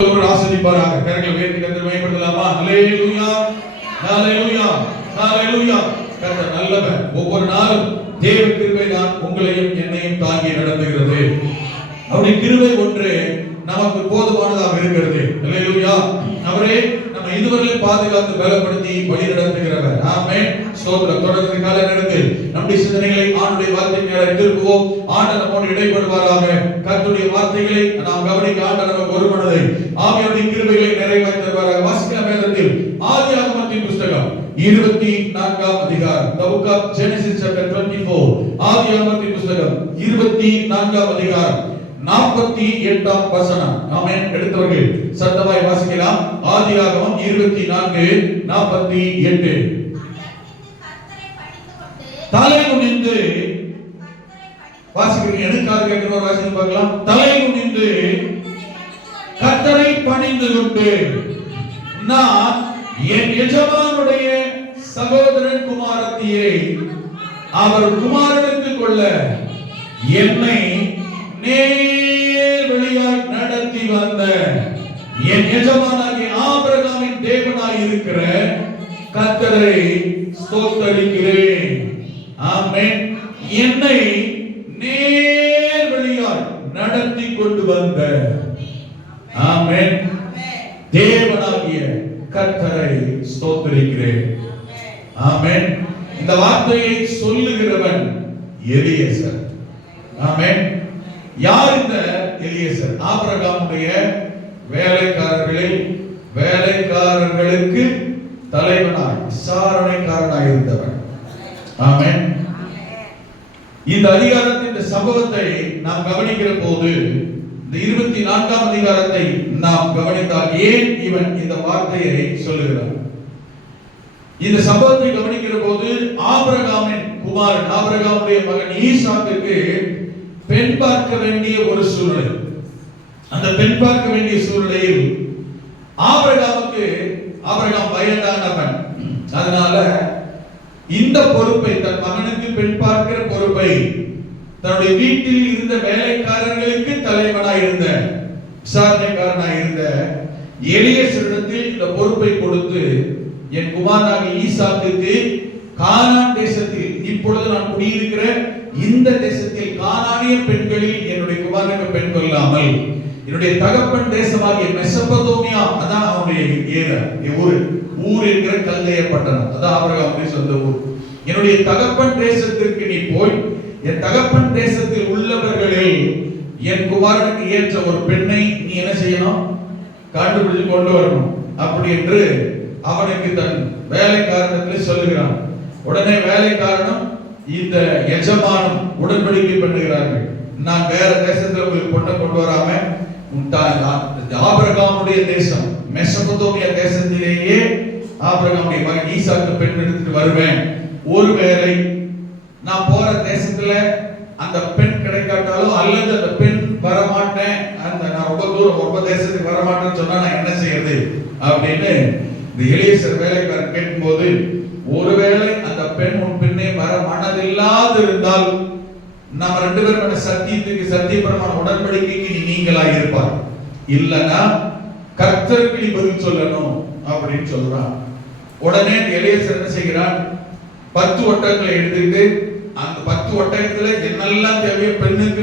ஆசீர்வதிப்பாராக. கரங்களை உயர்த்தி கர்த்தரை மகிமைப்படுத்தலாமா? ஹல்லேலூயா, ஹல்லேலூயா, ஹல்லேலூயா. கர்த்தர் நல்லவர். ஒவ்வொரு நாளும் தேவ கிருபை தான் உங்களையும் என்னையும் தாங்கி நடத்துகிறது. அவருடைய கிருபை ஒன்று நமக்கு போதுமானதாக இருக்கிறது. ஹல்லேலூயா. அவரே நம்ம இதுவரை பாதுகாத்து பலப்படுத்தி வழி நடத்துகிறவர். ஆமென். ஸ்தோத்திரம். தொடர்ந்து கால நேரத்தில் நம்முடைய சிந்தனைகளை ஆண்டுடைய வார்த்தை மேலே திருப்புவோம். ஆண்டவர் நம்மோடு இடைப்படுவாராக. கர்த்தருடைய வார்த்தைகளை நாம் கவனிக்க ஆண்டவர் நமக்கு ஒரு மனதை ஆவியானவருடைய கிருபைகளை நிறைவேற்றி தருவாராக. வாசிக்கலாம் வேதத்தில் ஆதியாகமத்தின் புத்தகம் 24ஆம் அதிகாரம். The book of Genesis chapter 24. ஆதியாகமத்தின் புத்தகம் 24ஆம் அதிகாரம் 48ஆம் வசனம். ஆமென். எடுத்தவர்கள் சத்தமாய் வாசிக்கலாம். ஆதியாகமம் 24:48. தலை குனிந்து வாசிக்கிறீங்க. எனக்காக கேட்கிறவர் வாசிக்க பார்க்கலாம். தலை குனிந்து கர்த்தரை பணிந்து கொண்டு நான் என் எஜமானுடைய சகோதரன் குமாரத்தியை அவர் குமாரனுக்கு கொள்ள என்னை நேர் வழியாய் நடத்தி வந்த என் எஜமானாகிய ஆபிரகாமின் தேவனாய் இருக்கிற கர்த்தரை ஸ்தோத்தரிக்கிறேன். ஆமென். என்னை நேர் வழியாய் நடத்தி கொண்டு வந்த ஆமென் தேவனாகிய கர்த்தரை ஸ்தோத்தரிக்கிறேன். ஆமென். இந்த வார்த்தையை சொல்லுகிறவன் எலியேசர். ஆமென். யார் இந்த எலியேசர்? ஆபிரகாமுடைய வேலைக்காரர்களுக்கு தலைவனாய் விசாரணைக்காரனாய் இருந்தவன். ஆமென். இந்த அதிகாரத்தின் இந்த சம்பவத்தை நாம் கவனிக்கிற போது இந்த 24ஆம் அதிகாரத்தை நாம் கவனித்தால் ஏன் இவன் இந்த வார்த்தையை சொல்லுகிறான்? இந்த சம்பவத்தை கவனிக்கிற போது ஆபிரகாமின் குமாரன் ஆபிரகாமுடைய மகன் ஈசாக்குக்கு பெண் பார்க்க வேண்டிய ஒரு சூழ்நிலை. அந்த பெண் பார்க்க வேண்டிய சூழ்நிலையில் ஆபிரகாம் வயதானவன். அதனால இந்த பொறுப்பை தன் மகனுக்கு பெண் பார்க்கிற பொறுப்பை தன்னுடைய வீட்டில் இருந்த வேலைக்காரர்களுக்கு தலைவனாய் இருந்த விசாரணைக்காரனாய் இருந்த எலியேசரிடத்தில் இந்த பொறுப்பை கொடுத்து என் குமாரனாகிய ஈசாக்குக்கு கானான் தேசத்தில் இப்பொழுது நான் குடியிருக்கிற இந்த தேசத்தில் கானானிய பெண்களில் என்னுடைய குமாரனுக்கு பெண் கொள்ளாமல் என்னுடைய தகப்பன் தேசமாகிய மெசொப்பொத்தேமியா, அதான் அவனுடைய ஊர் என்கிற கல்தேய பட்டணம், அதான் ஆபிரகாமுடைய சொந்த ஊர். என்னுடைய தகப்பன் தேசத்திற்கு நீ போய் என் தகப்பன் தேசத்தில் உள்ளவர்களில் என் குமாரனுக்கு ஏற்ற ஒரு பெண்ணை நீ என்ன செய்யணும்? கண்டுபிடிச்சு கொண்டு வரணும் அப்படி என்று அவனுக்கு தன் வேலைக்காரனத்தில் சொல்லுகிறான். உடனே வேலைக்காரனும் இந்த எஜமானும் உடன்படிக்கை பண்ணுகிறார்கள். நான் வேற தேசத்துல உங்களுக்கு பொண்ணை கொண்டு வராம ஆபிரகாமுடைய தேசம் மெசொப்பொத்தேமியா தேசத்திலேயே ஆபிரகாமுடைய மகன் ஈசாக்கு பெண் எடுத்துட்டு வருவேன். ஒருவேளை நான் போற தேசத்துல அந்த பெண் கிடைக்காட்டாலும் அல்லது அந்த பெண் வரமாட்டேன், அந்த நான் ரொம்ப தூரம் ரொம்ப தேசத்துக்கு வரமாட்டேன்னு சொன்னா நான் என்ன செய்யறது அப்படின்னு இந்த எலியேசர் வேலைக்காரன் கேட்கும்போது, ஒருவேளை அந்த பெண் உன் பின்னே வர மனதில்லாது இருந்தால் நம்ம ரெண்டு பேரும் சத்தியப்பிரமாண உடன்படிக்கைக்கு நீ நீங்களாக இருப்பார், இல்லனா கர்த்தருக்கு நீ பதில் சொல்லணும் அப்படின்னு சொல்றான். உடனே எலியேசர் என்ன செய்கிறான்? 10 ஒட்டகங்களை எடுத்துட்டு அந்த 10 ஒட்டகத்துல என்னெல்லாம் தேவையோ பெண்ணுக்கு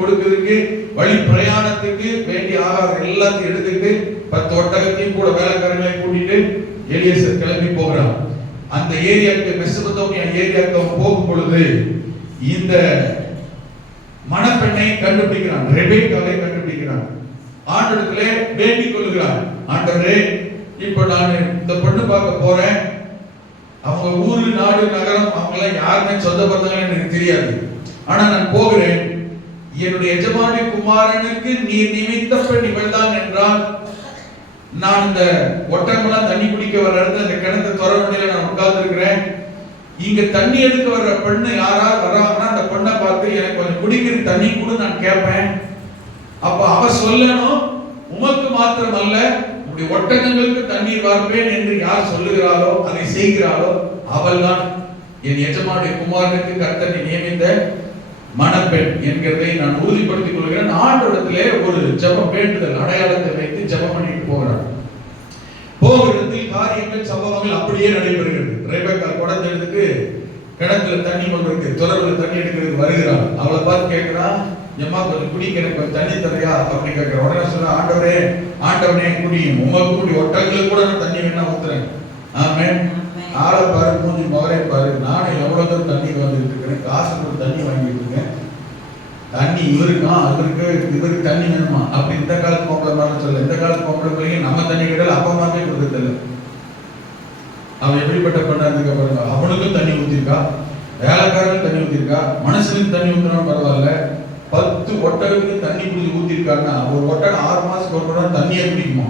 கொடுக்கிறதுக்கு வழி பிரயாணத்துக்கு வேண்டிய ஆகாரம் எல்லாத்தையும் எடுத்துட்டு 10 ஒட்டகத்தையும் கூட வேலைக்காரங்களை கூட்டிட்டு எலியேசர் கிளம்பி போகிறான். அந்த ஏரியாவுக்கு மெசொப்பொத்தேமியா ஏரியாவுக்கு போகும் பொழுது இந்த மணப்பெண்ணை கண்டுபிடிக்கிறான், ரெபெக்காவை கண்டுபிடிக்கிறான். ஆண்டவரிடத்திலே வேண்டிக் கொள்கிறான், ஆண்டவரே இப்ப நான் இந்த பொண்ணு பார்க்க போறேன், அவங்க ஊரு நாடு நகரம் அவங்க எல்லாம் யாருமே சொந்த பந்தங்கள் எனக்கு தெரியாது, ஆனா நான் போகிறேன், என்னுடைய எஜமானி குமாரனுக்கு நீர் நிமித்த பெண் இவள்தான் என்றால் நான் இந்த ஒட்டகமெல்லாம் தண்ணி குடிக்க வர இடத்துல அந்த கிணத்து துறவண்டியில நான் உட்கார்ந்து இருக்கிறேன், இங்க தண்ணி எடுக்க வர்ற பெண்ணு யாராவது வர்றாங்கன்னா அந்த பொண்ணை பார்த்து எனக்கு கொஞ்சம் குடிக்கிற தண்ணி கூட நான் கேட்பேன். அப்ப அவ சொல்லணும், உமக்கு மாத்திரம் அல்ல உங்களுடைய ஒட்டகங்களுக்கு தண்ணீர் வார்ப்பேன் என்று யார் சொல்லுகிறாளோ அதை செய்கிறாளோ அவள் தான் என் எஜமானுடைய குமாரனுக்கு கர்த்தர் நியமித்த மணப்பெண் என்கிறதை நான் உறுதிப்படுத்திக் கொள்கிறேன். ஆண்டவரிடத்திலே ஒரு ஜெப வேண்டுதல் அடையாளத்தை வைத்து ஜெபம் பக்கத்துல தண்ணி கொண்டு இருக்கு, துறவுல தண்ணி எடுக்கிறதுக்கு வருகிறாள். அவளை பார்த்து கேட்கிறான், எம்மா கொஞ்சம் குடிக்க எனக்கு கொஞ்சம் தண்ணி தரையா அப்படின்னு கேட்கிறேன். உடனே சொல்ற, ஆண்டவரே ஆண்டவனே குடியும், உங்களுக்கு குடி, ஒட்டங்களுக்கு கூட நான் தண்ணி வேணா ஊத்துறேன். ஆமென். ஆளை பாரு, மூஞ்சி முகரை பாரு, நானும் எவ்வளவு தூரம் தண்ணி வந்துட்டு இருக்கிறேன், காசு கொடுத்து தண்ணி வாங்கிட்டு இருக்கேன், தண்ணி இவருக்கும் இவருக்கு தண்ணி வேணுமா அப்படி. இந்த காலத்து பொம்பளை மாதிரி சொல்ல, இந்த காலத்து பொம்பளை பிள்ளைங்க நம்ம தண்ணி கேட்டாலும் அப்பா அம்மாவே கொடுக்கறதில்ல. அவன் எப்படிப்பட்ட பண்ணா இருக்க பாருங்க. அவனுக்கும் தண்ணி ஊத்திருக்கா, வேலைக்காரனுக்கும் தண்ணி ஊத்திருக்கா, மனுஷனுக்கு தண்ணி ஊத்தினாலும் பரவாயில்ல, 10 ஒட்டகத்துக்கு தண்ணி குடிச்சு ஊத்திருக்காருன்னா ஒரு ஒட்டகம் 6 மாசத்துக்கு ஒரு முறை தண்ணியே குடிக்குமா?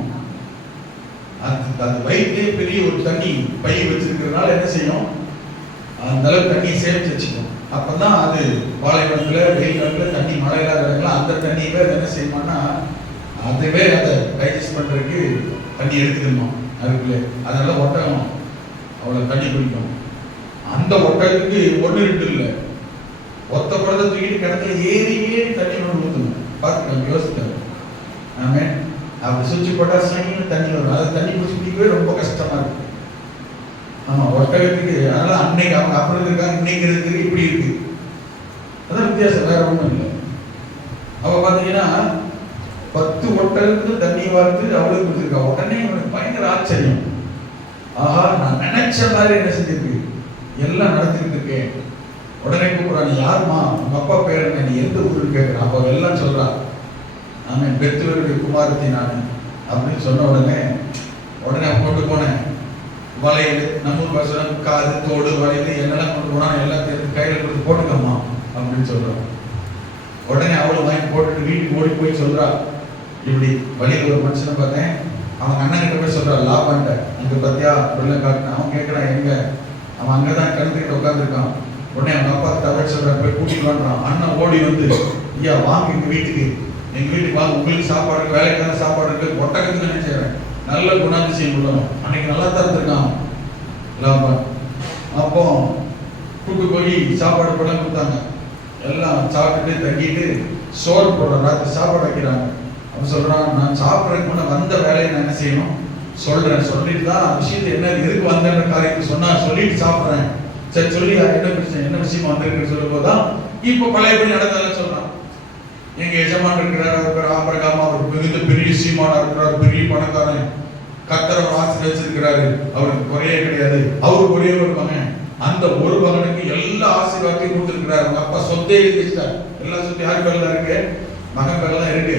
அது வயிற்றுலேயே பெரிய ஒரு தண்ணி பை வச்சிருக்கிறதுனால என்ன செய்யும், அந்த அளவுக்கு தண்ணியை சேமிச்சு வச்சுக்கும். அப்பதான் அது பாலைவனத்துல வெயில் காலத்துல தண்ணி மழை இல்லாத இடங்கள்ல அந்த தண்ணியவே அது என்ன செய்யுமான்னா அதுவே அதை டைஜஸ்ட் பண்றதுக்கு தண்ணி எடுத்துக்கணுமா அதுக்குள்ளே. அதனால ஒட்டகம் அவ்வளவு தண்ணி குடிக்கும். அந்த ஒட்டகத்துக்கு 1-2 இல்லை, ஒத்த குடத்தை தூக்கிட்டு கிடத்துல ஏறி தண்ணி கொண்டு ஊற்றணும். பார்த்துக்கோங்க, யோசித்தாங்க. ஆமே, அப்படி சுவிட்ச் போட்டா சைன்னு தண்ணி வரும். அதை தண்ணி குடிச்சு குடிக்கவே ரொம்ப கஷ்டமா இருக்கு. ஆமா, ஒட்டகத்துக்கு. அதனால அன்னைக்கு அவங்க அப்புறம் இருக்காங்க, இன்னைக்கு இருக்கு, இப்படி இருக்கு. அதான் வித்தியாசம், வேற ஒண்ணும் இல்லை. அவ பாத்தீங்கன்னா 10 ஒட்டகத்துக்கு தண்ணி வார்த்து அவளுக்கு கொடுத்துருக்கா. உடனே இவனுக்கு பயங்கர ஆச்சரியம். ஆஹா, நான் நினைச்ச மாதிரி என்ன செஞ்சிருக்கு, எல்லாம் நடத்திட்டு இருக்கேன். உடனே கூப்பிடுறா, நீ யாருமா, உங்க அப்பா பேர் என்ன, நீ எந்த ஊருக்கு கேட்கிறான். அப்ப எல்லாம் சொல்றா, ஆமாம் பெத்துவருடைய குமாரத்தை நான் அப்படின்னு சொன்ன உடனே கொண்டு போனேன். வளையல், நம்ம வசனம், காது, தோடு, வளையல் என்னெல்லாம் கொண்டு போனா எல்லாத்தையும் கையில கொடுத்து போட்டுக்கம்மா அப்படின்னு சொல்றான். உடனே அவளும் வாங்கி போட்டுட்டு வீட்டுக்கு ஓடி போய் சொல்றா, இப்படி வழியில் ஒரு மனுஷனை பார்த்தேன், அவன் அண்ணன் கிட்ட போய் சொல்றா, லாபன்ட்ட அங்க பத்தியா உள்ள காட்டின. அவன் கேட்கறான், எங்க? அவன் அங்கதான் கழுத்துக்கிட்ட உட்காந்துருக்கான். உடனே அவங்க அப்பா தவறு சொல்றான், போய் கூட்டிட்டு வான்றான். அண்ணன் ஓடி வந்து, ஐயா வாங்க எங்க வீட்டுக்கு வாங்க, உங்களுக்கு சாப்பாடு இருக்கு, வேலைக்கான சாப்பாடு இருக்கு, ஒட்டகத்துக்கு நினைச்சேன், நல்ல குணாதிசயம் உள்ளவன், அன்னைக்கு நல்லா தான் இருந்திருக்கான் லாபம். அப்போ கூட்டு போய் சாப்பாடு படம் கொடுத்தாங்க. எல்லாம் சாப்பிட்டுட்டு தங்கிட்டு சோறு போடுறான், ராத்திரி சாப்பாடு வைக்கிறாங்க. அவன் சொல்றான், நான் சாப்பிட்றதுக்கு முன்ன வந்த வேலையை நான் என்ன செய்யணும் சொல்றேன், சொல்லிட்டு தான் விஷயத்தை என்ன எதுக்கு வந்தேன்ற காரியத்தை சொன்னா சொல்லிட்டு சாப்பிட்றேன். சரி சொல்லி என்ன பிரச்சனை, என்ன விஷயமா வந்திருக்குன்னு சொல்லும் போதுதான் இப்போ பழையபடி நடந்ததெல்லாம் சொல்றான். எங்க எஜமான் இருக்கிறார், அவர் ஆபரகாமா, அவர் மிகுந்த பெரிய சீமானா இருக்கிறார், பெரிய பணக்காரன், கர்த்தர் அவர் ஆசை வச்சிருக்கிறாரு, அவருக்கு குறையே கிடையாது, அவருக்கு ஒரே ஒரு மகன், அந்த ஒரு மகனுக்கு எல்லா ஆசீர்வாதத்தையும் கொடுத்திருக்கிறார். அவங்க அப்பா சொத்தே எழுதிட்டார், எல்லா சொத்து யார் பேர்ல இருக்கு, மகன் பேர்ல தான் இருக்கு.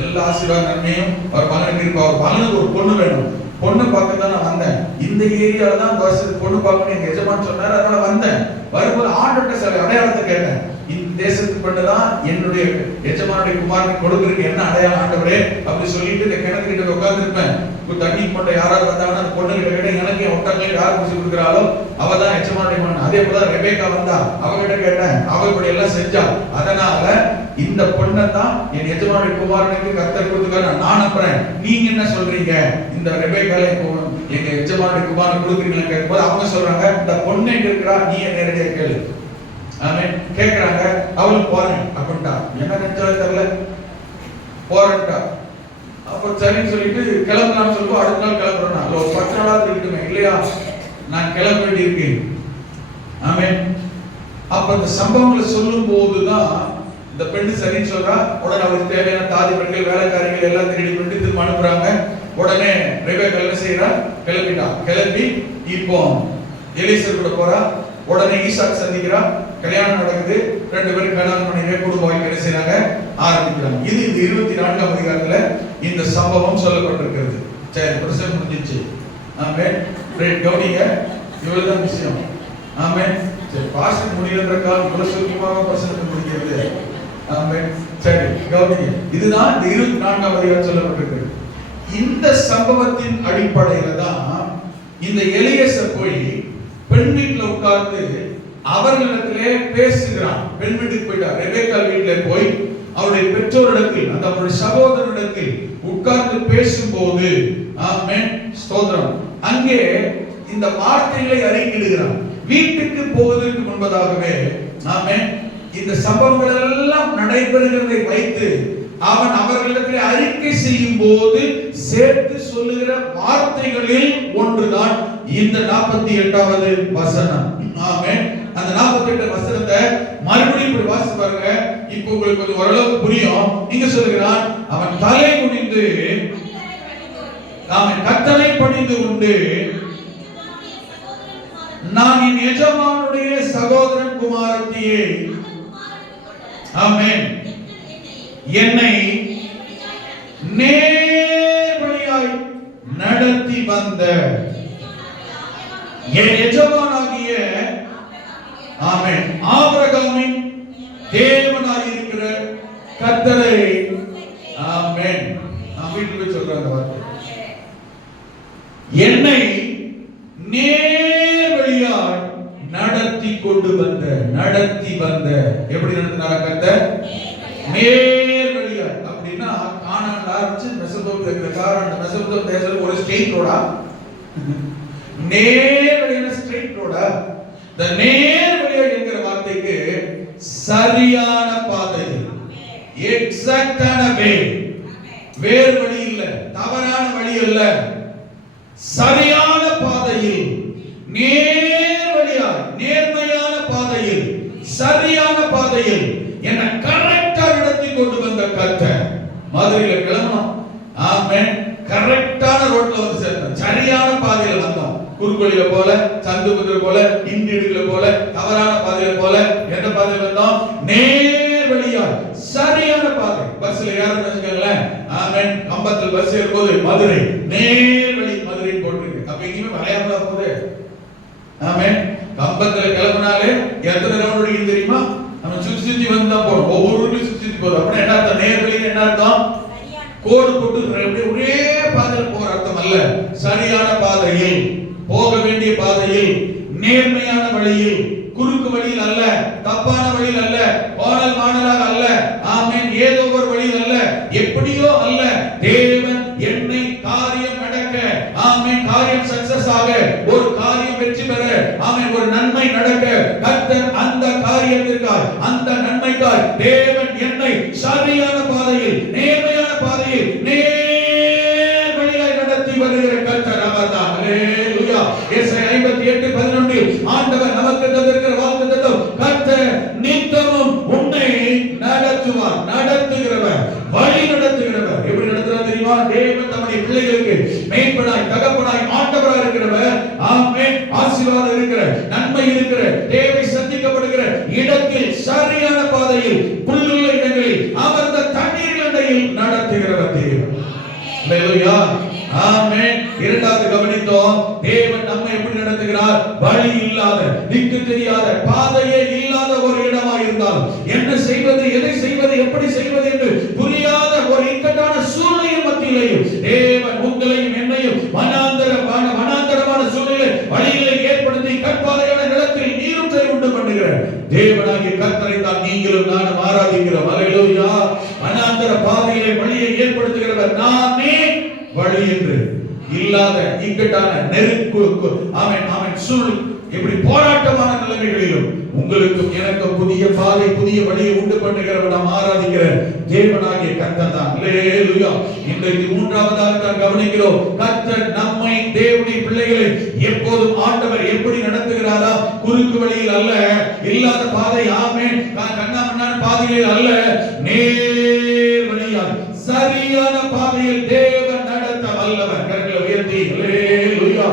எல்லா ஆசீர்வாத நன்மையும் அவர் மகனுக்கு இருக்கு. அவர் மகனுக்கு ஒரு பொண்ணு வேணும், பொண்ணு பார்க்க தான் நான் வந்தேன். இந்த ஏரியால தான் அந்த வருஷத்துக்கு பொண்ணு பார்க்கணும் எங்க எஜமான் சொன்னார், அதனால வந்தேன். வரும்போது ஆண்டோட்ட சில அடையாளத்தை கேட்டேன். இந்த தேசத்துக்கு பண்ணதான் என்னுடைய எஜமானுடைய குமாரனுக்கு கொடுக்கறதுக்கு என்ன அடையாளம் ஆண்டவரே அப்படி சொல்லிட்டு இந்த கிணத்து கிட்ட உட்கார்ந்து இருப்பேன். தண்ணி கொண்ட யாராவது வந்தாங்கன்னா அந்த பொண்ணு கிட்ட கேட்ட, எனக்கு என் ஒட்டங்களை யார் குடிச்சு கொடுக்குறாளோ அவதான் எஜமானுடைய மகன். அதே போல ரெபேக்கா வந்தா, அவகிட்ட கேட்டேன், அவ இப்படி எல்லாம் செஞ்சா. அதனால இந்த பொண்ணை தான் என் எஜமானுடைய குமாரனுக்கு கர்த்தர் கொடுத்துக்காரு நான் நம்புறேன். நீங்க என்ன சொல்றீங்க, இந்த ரெபேக்கால எங்க எஜமானுடைய குமாரன் கொடுக்குறீங்களா கேட்கும்போது அவங்க சொல்றாங்க, இந்த பொண்ணு எங்க இருக்கிறா, நீ நேரடியா கேளு. ஆமென். கேக்குறாங்க, அவளும் போறேன் அப்படின்ட்டா. என்ன நினைச்சாலும் தெரியல, போறேன்ட்டா. அப்போ சரின்னு சொல்லிட்டு கிளம்பலாம்னு சொல்லுவோம். அடுத்த நாள் கிளம்புறேன், ஒரு 10 நாளாவது இருக்கட்டுமே இல்லையா, நான் கிளம்ப வேண்டி இருக்கேன். ஆமென். அப்ப இந்த சம்பவங்களை சொல்லும் போதுதான் இந்த பெண்ணு சரின்னு சொல்றா. உடனே அவருக்கு தேவையான தாதி பெண்கள், வேலைக்காரிகள் எல்லாம் ரெடி பண்ணி திரும்ப அனுப்புறாங்க. உடனே ரெபேக்கா என்ன செய்யறா, கிளம்பிட்டா. கிளம்பி இப்போ எலிசா கூட போறா. உடனே ஈசாக் சந்திக்கிறா, கல்யாணம் நடக்குது. 2 பேரும் கல்யாணம் பண்ணி குடும்ப வாழ்க்கை செய்யறாங்க, ஆரம்பிக்கிறாங்க. இது இந்த 24ஆம் அதிகாரத்துல இந்த சம்பவம் சொல்லப்பட்டிருக்கிறது. சரி, பிரசங்கம் முடிஞ்சிச்சு. ஆமென். கிரேட், கவனிங்க, இவ்வளவுதான் விஷயம். ஆமென். சரி, பாஸ்டர் முடியறதுக்கா இவ்வளவு சுருக்கமாக பிரசங்கத்தை முடிக்கிறது. ஆமென். சரி, கவனிங்க, இதுதான் இந்த 24ஆம் அதிகாரம் சொல்லப்பட்டிருக்கிறது. இந்த சம்பவத்தின் அடிப்படையில தான் இந்த எலியேசர் போய் பெண் வீட்டுல உட்கார்ந்து அவர்களிடத்திலே பேசுகிறான். பெண் வீட்டுக்கு போயிட்டார். ரெபேக்கா வீட்டுல போய் அவருடைய பெற்றோரிடத்தில், அந்த அவருடைய சகோதரரிடத்தில் உட்கார்ந்து பேசும்போது, ஆமென், ஸ்தோத்திரம், அங்கே இந்த வார்த்தைகளை அறிக்கையிடுகிறான். வீட்டுக்கு போவதற்கு முன்பதாகவே, ஆமென், இந்த சம்பவங்கள் எல்லாம் நடைபெறுகிறதை வைத்து அவன் அவர்களிடத்தில் அறிக்கை செய்யும் போது சேர்த்து சொல்லுகிற வார்த்தைகளில் ஒன்றுதான் இந்த 48வது வசனம். ஆமென். அந்த 48 வசனத்தை மறுபடியும் இப்படி வாசிச்சு பாருங்க. இப்போ உங்களுக்கு கொஞ்சம் ஓரளவுக்கு புரியும். இங்க சொல்லுகிறான், அவன் தலை குனிந்து அவன் கட்டளை பணிந்து கொண்டு, நான் என் எஜமானுடைய சகோதரன் குமாரத்தியே, ஆமென், என்னை நேர்வழியாய் நடத்தி வந்த என் எஜமானாகிய ஆமென் ஆபிரகாமின் தேவனாய் இருக்கிற கர்த்தரை, ஆமென். நான் வீட்டுக்கு சொல்றேன் அந்த வார்த்தை, என்னை நேர்வழியாய் நடத்தி கொண்டு வந்த, நடத்தி வந்த. எப்படி நடத்தினாரா கர்த்தர்? நேர்வழியாய். அப்படின்னா கானான்ல ஆரம்பிச்சு மெசொப்பொத்தாமியா இருக்கிற காரணம், மெசொப்பொத்தாமியா தேசத்துல ஒரு ஸ்ட்ரெயிட் ரோடா? நேர்வழியான ஸ்ட்ரெயிட் ரோடா? இந்த நேர்வழியாய் என்கிற வார்த்தைக்கு சரியான பாதை, எக்ஸாக்டான வே, வேறு வழி இல்ல, தவறான வழி இல்ல, சரியான பாதையில், நேர்வழியாய், நேர்மையான பாதையில், சரியான பாதையில் என்ன கரெக்டா நடத்தி கொண்டு வந்த கர்த்தர். மதுரையில கிளம்பணும், ஆமென், கரெக்டான ரோட்ல வந்து சேர்ந்தோம், சரியான பாதையில வந்தோம். குறுக்கோளில போல, சந்துபுத்திர போல, இண்டிடுல போல, தவறான பாதையில போல, எந்த பாதையில வந்தோம்? நேர்வழியாய், சரியான பாதை. பஸ்ல யாரும் வச்சுக்கோங்களேன், ஆமென், கம்பத்தில் பஸ் ஏறும்போது மதுரை நேர்வழி மதுரை போட்டுருக்கு. அப்ப எங்கேயுமே வளையாமலா போகுது, ஆமென். கம்பத்துல கிளம்பினாலே எத்தனை ரவுண்ட் அடிக்கும் தெரியுமா? நம்ம சுத்தி சுத்தி வந்தா போறோம், ஒவ்வொரு ஊர்லயும் சுத்தி சுத்தி போறோம். அப்படின்னா என்ன அர்த்தம்? நேர்வழி என்ன அர்த்தம்? கோடு போட்டு ஒரே பாதையில போற அர்த்தம் அல்ல. சரியான பாதையில், போக வேண்டிய பாதையில், நேர்மையான வழியில், குறுக்கு வழியில் அல்ல, தப்பான வழியில் அல்ல, பாடல் மாடலாக அல்ல, ஆமென், ஏதோ ஒரு வழியில் அல்ல, எப்படியோ அல்ல. தேவன் என்னை காரியம் நடக்க, ஆமென், காரியம் சக்சஸ் ஆக, ஒரு காரியம் வெற்றி பெற, ஆமென், ஒரு நன்மை நடக்க, கர்த்தர் அந்த காரியத்திற்காய், அந்த நன்மைக்காய் தேவன் என்னை சரியான பாதையில், நேர்மையான பாதையில், நேர் வழியாய் நடத்தி வருகிற கர்த்தர் அவர்தான். ஹல்லேலூயா. ஏசாயா 58:11 ஆண்டவர் நமக்கு தந்திருக்கிற வாக்குத்தத்தம், கர்த்தர் நித்தமும் உன்னை நடத்துவார், நடத்துகிறவர், வழி நடத்துகிறவர். எப்படி நடத்துறார் தெரியுமா? தேவன் தம்முடைய பிள்ளைகளுக்கு மேய்ப்பனாய், தகப்பனாய், ஆண்டவராய் இருக்கிறவர், ஆமென், ஆசீர்வாதம் இருக்கிற, நன்மை இருக்கிற, தேவை சந்திக்கப்படுகிற இடத்தில், சரியான பாதையில், புல்லுள்ள இடங்களில், அமர்ந்த தண்ணீர் அண்டையில் நடத்துகிறவர் தேவன். ஹல்லேலூயா, ஆமென். இரண்டாவது கவனித்தோம், தேவன் நம்மை எப்படி நடத்துகிறார்? வழி இல்லாத, திக்கு தெரியாத, பாதையே இல்லாத ஒரு இடமா இருந்தால் என்ன செய்வது, எதை செய்வது, எப்படி செய்வது என்று புரியாத ஒரு இக்கட்டான சூழ்நிலையின் மத்தியிலேயும் தேவன் உங்களையும் என்னையும் வனாந்தரமான சூழ்நிலை வழிகளை ஏற்படுத்தி கற்பாதையான நிலத்தில் நீரூற்றை உண்டு பண்ணுகிற தேவனாகிய கர்த்தரை தான் நீங்களும் நானும் ஆராதிக்கிறோம். ஹல்லேலூயா. வனாந்தர பாதையிலே வழியை ஏற்படுத்துகிறவர் நானே வழி என்று இல்லாத இக்கட்டான நெருப்பு, ஆமென், ஆமென், சூழ், இப்படி போராட்டமான நிலைமைகளிலும் உங்களுக்கும் எனக்கும் புதிய பாதை, புதிய வழியை உண்டு பண்ணுகிறவர் நாம் ஆராதிக்கிற தேவனாகிய கர்த்தர் தான். ஹல்லேலூயா. இன்றைக்கு மூன்றாவதாக நாம் கவனிக்கிறோம், கர்த்தர் நம்மை, தேவனுடைய பிள்ளைகளை எப்போதும் ஆண்டவர் எப்படி நடத்துகிறாரா? குறுக்கு வழியில் அல்ல, இல்லாத பாதை, ஆமென், கண்ணாமண்ணான பாதையில் அல்ல, நேர் வழியால், சரியான பாதையில் தேவன் நடத்த வல்லவர். கரங்களை உயர்த்தி ஹல்லேலூயா,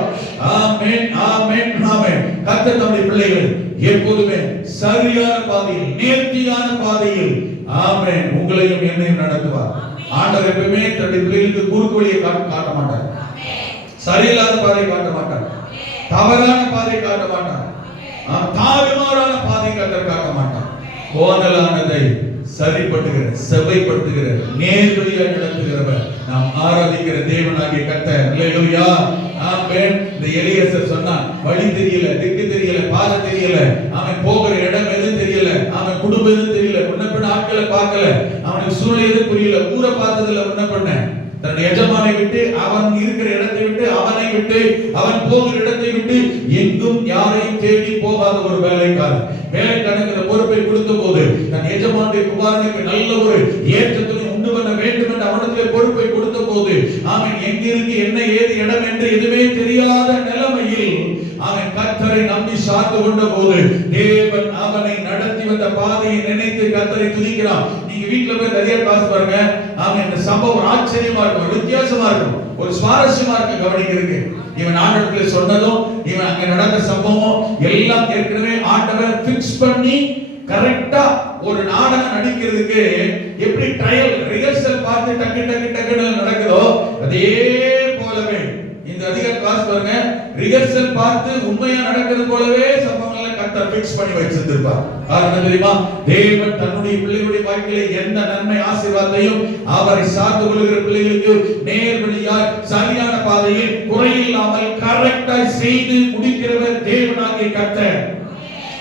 ஆமென், ஆமென், ஆமென். கர்த்தர் நம்முடைய பிள்ளைகளை எப்போதுமே சரியான பாதையில், நேர்த்தியான பாதையில், ஆமென், உங்களையும் என்னையும் நடத்துவார். ஆண்டவர் எப்பவுமே தன்னுடைய பிள்ளைகளுக்கு குறுக்கு வழியை காட்ட மாட்டார், சரியில்லாத பாதை காட்ட மாட்டார், தவறான பாதை காட்ட மாட்டார், தாறுமாறான பாதை காட்ட மாட்டார். கோணலானதை சரிப்படுத்துகிற, செவ்வைப்படுத்துகிற, நேர்வழியாய் நடத்துகிறவர் நாம் ஆராதிக்கிற தேவனாகிய கர்த்தர். ஹல்லேலூயா, ஆமென். இந்த எலியேசர் சொன்னான், வழி தெரியல, திக்கு தெரியல, பாதை தெரியல, அவன் போகிற இடம் எதுவும் தெரியல, அவன் குடும்பம் எதுவும் தெரியல, முன்னப்பின் ஆட்களை பார்க்கல, அவனுக்கு சூழ்நிலை எதுவும் புரியல, ஊரை பார்த்ததில்ல, முன்னப்பின்ன தன் எஜமானை விட்டு, அவன் இருக்கிற இடத்தை விட்டு, அவனை விட்டு, அவன் போகிற இடத்தை விட்டு, எங்கும் யாரையும் தேடி போகாத ஒரு வேலைக்காரன். வேலைக்காரனுக்கு பொறுப்பை கொடுத்த போது தன் எஜமானுடைய குமாரனுக்கு நல்ல ஒரு ஏற்றத்தை உண்டு பண்ண வேண்டும் என்று அவனிடத்திலே பொறுப்பை கொடுத்த போது, அவன் எங்கிருக்கு, என்ன ஏது இடம் என்று எதுவே தெரியாத நிலைமையில் அவன் கர்த்தரை நம்பி சார்ந்து கொண்ட போது தேவன் அவனை நடத்தி வந்த பாதையை நினைத்து கர்த்தரை துதிக்கிறான். நீங்க வீட்டுல போய் நிறைய கிளாஸ் பாருங்க. அவன் இந்த சம்பவம் ஆச்சரியமா இருக்கும், வித்தியாசமா இருக்கும், ஒரு சுவாரஸ்யமா இருக்கு கவனிக்கிறதுக்கு. இவன் ஆண்டவருக்கு சொன்னதும் இவன் அங்க நடந்த சம்பவம் எல்லாம் ஏற்கனவே ஆண்டவர் பிக்ஸ் பண்ணி கரெக்டா ஒரு நாடகம் நடிக்கிறதுக்கு எப்படி ட்ரையல் ரிஹர்சல் பார்த்து டக்கு டக்கு டக்குன்னு நடக்குதோ அதே போலவே இந்த அதிக கிளாஸ் பாருங்க, ரிஹர்சல் பார்த்து உண்மையா நடக்கிறது போலவே சம்பவங்களை கர்த்தர் பிக்ஸ் பண்ணி வச்சிருப்பார். காரணம் தெரியுமா? தேவன் தன்னுடைய பிள்ளைகளுடைய வாழ்க்கையில எந்த நன்மை ஆசீர்வாதத்தையும் அவரை சார்ந்து கொள்கிற பிள்ளைகளுக்கு நேர்வழியாய் சரியான பாதையில் குறையில்லாமல் கரெக்டாய் செய்து முடிக்கிறவர் தேவனாகிய கர்த்தர்.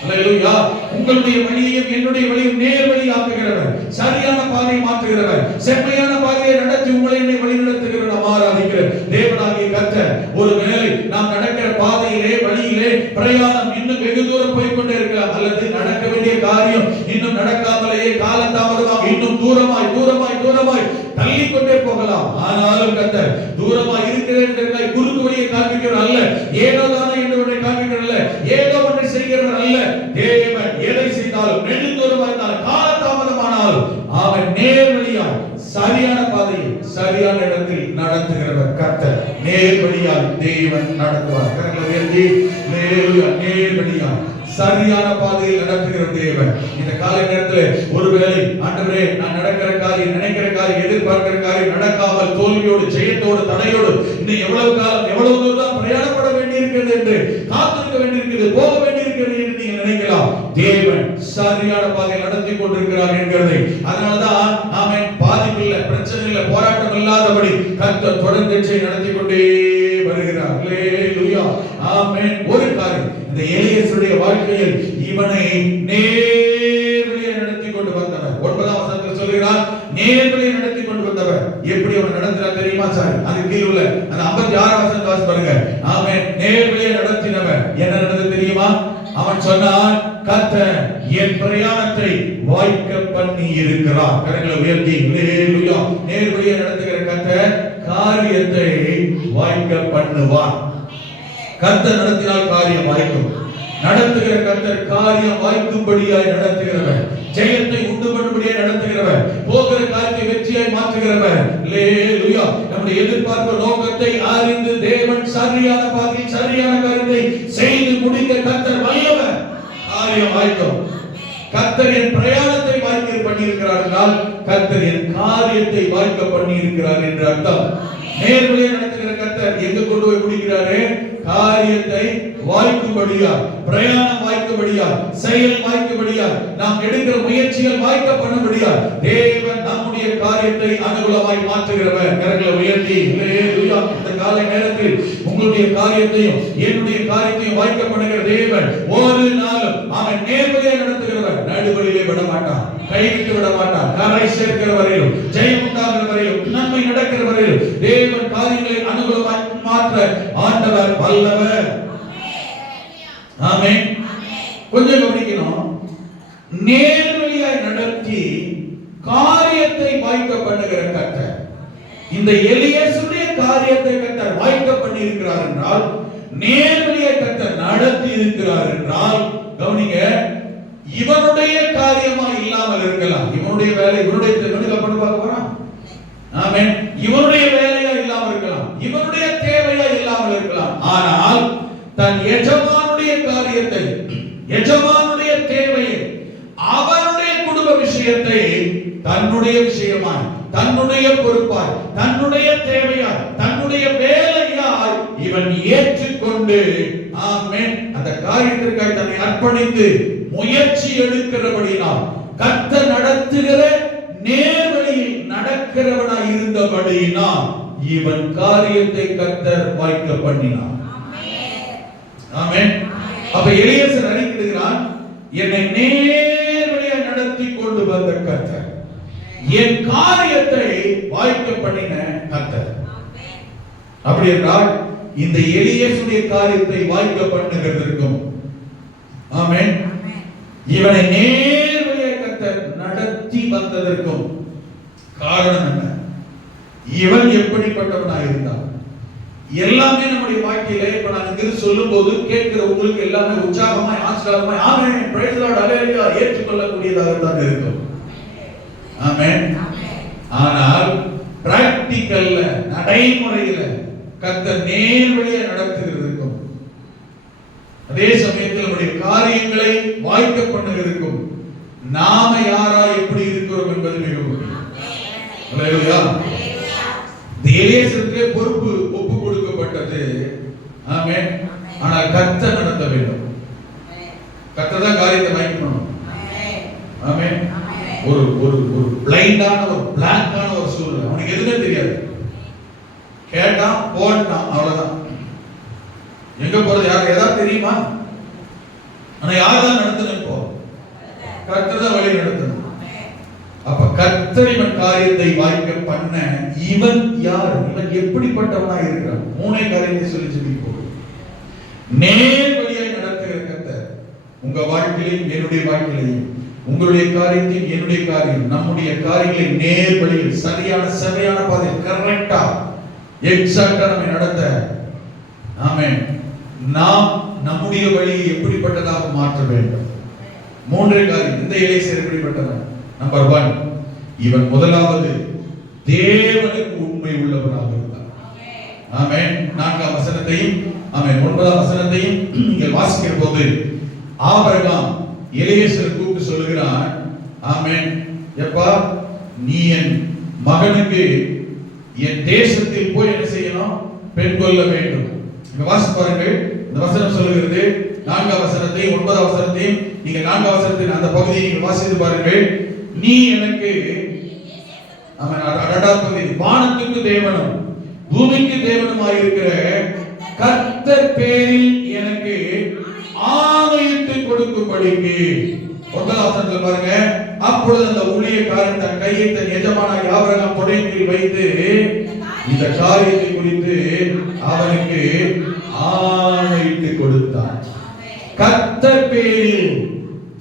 அல்லேலூயா. உங்களுடைய வழியையும் என்னுடைய வழியும் நேர்வழி ஆக்குகிறவர், சரியான பாதையை மாற்றுகிறவர், செம்மையான பாதையை நடத்தி உங்களை என்னை வழி நடத்துகிறவர் நாம் ஆராதிக்கிற தேவனாகிய கர்த்தர். ஒருவேளை நாம் நடக்கிற பாதையிலே வழியிலே பிரயாணம் இன்னும் வெகு தூரம் போய்கொண்டே இருக்கலாம், அல்லது நடக்க வேண்டிய காரியம் இன்னும் நடக்காமலேயே காலதாமதமாக இன்னும் தூரமாய் தூரமாய் தூரமாய் தள்ளிக்கொண்டே போகலாம். ஆனாலும் கர்த்தர் தூரமாய் இருக்கிற குறுக்கு வழியை காண்பிக்கிறவர் அல்ல, ஏதோ தானே என்று காண்பிக்கிறவர் அல்ல, ஏதோ ஒன்றை செய்கிறவர் அல்ல. தேவன் எதை செய்தாலும் நெடுந்தூரமாக இருந்தாலும் காலதாமதமானாலும் அவன் நேர்வழியால் சரியான பாதையில் சரியான இடத்தில் நடத்துகிறவர் கர்த்தர். நேர்வழியால் தேவன் நடத்துவார். நேர்வழியால் சரியான பாதையில் நடத்துகிற தேவன். இந்த கால நேரத்தில் ஒருவேளை ஆண்டவரே நான் நடக்கிற காரியம், நினைக்கிற காரியம், எதிர்பார்க்கிற காரியம் நடக்காமல் தோல்வியோடு ஜெயத்தோடு தடையோடு இன்னும் எவ்வளவு காலம் எவ்வளவு தூரம் பிரயாணப்பட வேண்டியிருக்கிறது என்று காத்திருக்க வேண்டியிருக்கிறது, போக வேண்டியிருக்கிறது என்று நீங்க நினைக்கலாம். தேவன் சரியான பாதையில் நடத்தி கொண்டிருக்கிறார் என்கிறதை. அதனாலதான் ஆமென், பாதிப்பு இல்ல, பிரச்சனை இல்ல, போராட்டம் இல்லாதபடி கர்த்தர் தொடர்ந்து நடத்தி கொண்டே வருகிறார். அல்லேலூயா. ஆமென். ஒரு காரியம், இந்த எலியாசுடைய வாழ்க்கையில் இவனை நேர்வழியை நடத்தி கொண்டு வந்தவர். 9ஆம் வசனத்தில் சொல்கிறார், நேர்வழியை நடத்தி கொண்டு வந்தவர். எப்படி அவன் நடத்துறார் தெரியுமா? சார் அது கீழ உள்ள அந்த 56ஆம் வசனத்தை வாசி பாருங்க. ஆமென். நேர்வழியை நடத்தினவர் என்ன நடந்தது தெரியுமா? அவன் சொன்னான், கர்த்தர் என் பிரயாணத்தை வாய்க்க பண்ணி இருக்கிறார். கரங்களை உயர்த்தி அல்லேலூயா. நேர்வழியை நடத்துகிற கர்த்தர் காரியத்தை வாய்க்க பண்ணுவார். கர்த்தர் நடத்தினால் காரியம் வாய்க்கும். நடத்துகிற கர்த்தர் காரியம் வாய்க்கும்படியாய் நடத்துகிறவர், ஜெயத்தை உண்டு பண்ணும்படியாய் நடத்துகிறவர், போகிற காரியத்தை வெற்றியாய் மாற்றுகிறவர். அல்லேலூயா. நம்முடைய எதிர்பார்ப்பு நோக்கத்தை அறிந்து தேவன் சரியான பாதையில் சரியான காரியத்தை செய்து முடிக்க கர்த்தர் வல்லவர். காரியம் வாய்க்கும். கர்த்தர் என் பிரயாணத்தை வாய்க்க பண்ணியிருக்கிறார் என்றால் கர்த்தர் என் காரியத்தை வாய்க்க பண்ணியிருக்கிறார் என்று அர்த்தம். நேர்வழியை நடத்துகிற கர்த்தர் எங்க கொண்டு போய் முடிக்கிறாரு? காரியத்தை வாய்க்கும்படியா, பிரயாணம் வாய்க்கும்படியா, செயல் வாய்க்கும்படியா, நாம் எடுக்கிற முயற்சிகள் வாய்க்க பண்ணும்படியா தேவன் நம்முடைய காரியத்தை அனுகூலமாய் மாற்றுகிறவர். கரங்களை உயர்த்தி அல்லேலூயா. இந்த காலை நேரத்தில் உங்களுடைய காரியத்தையும் என்னுடைய காரியத்தையும் வாய்க்க பண்ணுகிற தேவன் ஒரு நாளும் அவன் நேர்வழியை நடத்துகிறவர். நடுவழியிலே விட மாட்டான், கைவிட்டு விட மாட்டான். கரை சேர்க்கிற வரையிலும், ஜெயம் உண்டாகிற வரையிலும், நன்மை நடக்கிற வரையிலும் தேவன் காரியங்களை அனுகூலமாய் மாற்ற ஆண்டவர் வல்லவர். ஆமென். கொஞ்சம் கவனிக்கணும். நேர்வழியாய் நடத்தி காரியத்தை வாய்க்க பண்ணுகிற கர்த்தர். இந்த எலியாசுடைய காரியத்தை கர்த்தர் வாய்க்க பண்ணி இருக்கிறார் என்றால், நேர்வழியை கர்த்தர் நடத்தி இருக்கிறார் என்றால், கவனிங்க, இவனுடைய காரியமா இல்லாமல் இருக்கலாம். இவனுடைய வேலை, இவனுடைய திறனுக்கு பார்க்க போறான். ஆமென். இவனுடைய வேலையா இல்லாமல் இருக்கலாம், இவனுடைய தேவையா இல்லாமல் இருக்கலாம். ஆனால் தன் எஜமானுடைய காரியத்தை, எஜமானுடைய தேவையை, அவனுடைய குடும்ப விஷயத்தை தன்னுடைய விஷயமாய், தன்னுடைய பொறுப்பாய், தன்னுடைய தேவையாய், தன்னுடைய வேலையாய் இவன் ஏற்றுக்கொண்டு ஆமென் அந்த காரியத்திற்காக தன்னை அர்ப்பணித்து முயற்சி எடுக்கிறபடினால் கர்த்தர் நடத்துகிற நேர்வழியில் நடக்கிறவனாய் இருந்தபடியினால் இவன் காரியத்தை கர்த்தர் வாய்க்க பண்ணினான். ஆமென். அப்ப எலியாசு அறிக்கையிடுகிறான், என்னை நேர்வழியை நடத்தி கொண்டு வந்த கர்த்தர், என் காரியத்தை வாய்க்க பண்ணின கர்த்தர். அப்படி என்றால் இந்த எலியாசுடைய காரியத்தை வாய்க்க பண்ணுகிறதற்கும், ஆமென், இவனை நேர்வழியை கர்த்தர் நடத்தி வந்ததற்கும் காரணம் என்ன? இவன் எப்படிப்பட்டவனாய் இருந்தான்? எல்லாமே நம்முடைய வாழ்க்கையில இப்ப நான் இங்கிருந்து சொல்லும் போது கேட்கிற உங்களுக்கு எல்லாமே உற்சாகமாய் ஆசீர்வாதமாய் ஆமென் பிரைஸ் லார்ட் ஹalleluya ஏற்றுக்கொள்ளக்கூடியதாக தான் இருக்கும். ஆமென். ஆனால் பிராக்டிகல்ல நடைமுறையில கர்த்தர் நேர் வழியை நடத்துகிறது இருக்கும். அதே சமயத்தில் நம்முடைய காரியங்களை வாய்க்க பண்ணுகிறது இருக்கும். நாம யாரா எப்படி இருக்கிறோம் என்பது மிக முக்கியம். ஹalleluya. எலியேசருக்கு பொறுப்பு ஒப்பு கொடுக்கப்பட்டது. ஆமென். ஆனால் கர்த்தர் நடத்த வேண்டும். கர்த்தர் தான் காரியத்தை வாய்க்கணும். ஆமென். ஒரு ஒரு ஒரு பிளைண்டான ஒரு பிளாங்கான ஒரு சூழ்நிலை, அவனுக்கு எதுவுமே தெரியாது. கேட்டான் போட்டான் அவ்வளவுதான். எங்க போறது யாருக்கு ஏதாவது தெரியுமா? ஆனா யார் தான் நடத்தணும்? இப்போ கர்த்தர் தான் வழி நடத்தணும். அப்ப கர்த்தர் இவன் காரியத்தை வாய்க்க பண்ண இவன் யார்? இவன் எப்படிப்பட்டவனா இருக்கிறான்? மூணே காரியத்தை சொல்லி சொல்லி போகும். நேர் வழியாய் நடத்துகிற கர்த்தர் உங்க வாழ்க்கையிலும் என்னுடைய வாழ்க்கையிலும், உங்களுடைய காரியத்தையும் என்னுடைய காரியம், நம்முடைய காரியங்களை நேர் வழியில் சரியான செவையான பாதையில் கரெக்டா எக்ஸாக்ட்டா நம்ம நடத்த, ஆமென், நாம் நம்முடைய வழியை எப்படிப்பட்டதாக மாற்ற வேண்டும். மூன்றே காரியம். இந்த எலியேசர் எப்படிப்பட்டவன்? நம்பர் 1, இவன் முதலாவது தேவனுக்கு உண்மை உள்ளவனாக இருந்தான். ஆமென். 4ஆம் வசனத்தையும் ஆமென் 9ஆம் வசனத்தையும் நீங்கள் வாசிக்கிற போது ஆபிரகாம் எலியேசரை கூப்பிட்டு சொல்லுகிறான், ஆமென், எப்பா நீ என் மகனுக்கு என் தேசத்தில் போய் என்ன செய்யணும்? பெண் கொள்ள வேண்டும். இங்க வாசி பாருங்கள். இந்த வசனம் சொல்லுகிறது 4ஆம் வசனத்தையும் 9ஆம் வசனத்தையும் நீங்க 4ஆம் வசனத்தின் அந்த பகுதியை நீங்க வாசித்து பாருங்கள். நீ எனக்கு வானத்துக்கு தேவனும் பூமிக்கு தேவனுமாய் இருக்கிற கர்த்தர் பேரில் எனக்கு ஆணையிட்டு கொடுக்கும்படிக்கு. 9ஆம் வசனத்தில் பாருங்க. அப்பொழுது அந்த ஊழியக்காரன் தன் கையை தன் எஜமானாகிய ஆபிரகாம் தொடையில் வைத்து இந்த காரியத்தை குறித்து அவனுக்கு ஆணையிட்டு கொடுத்தான். கர்த்தர் பேரில்,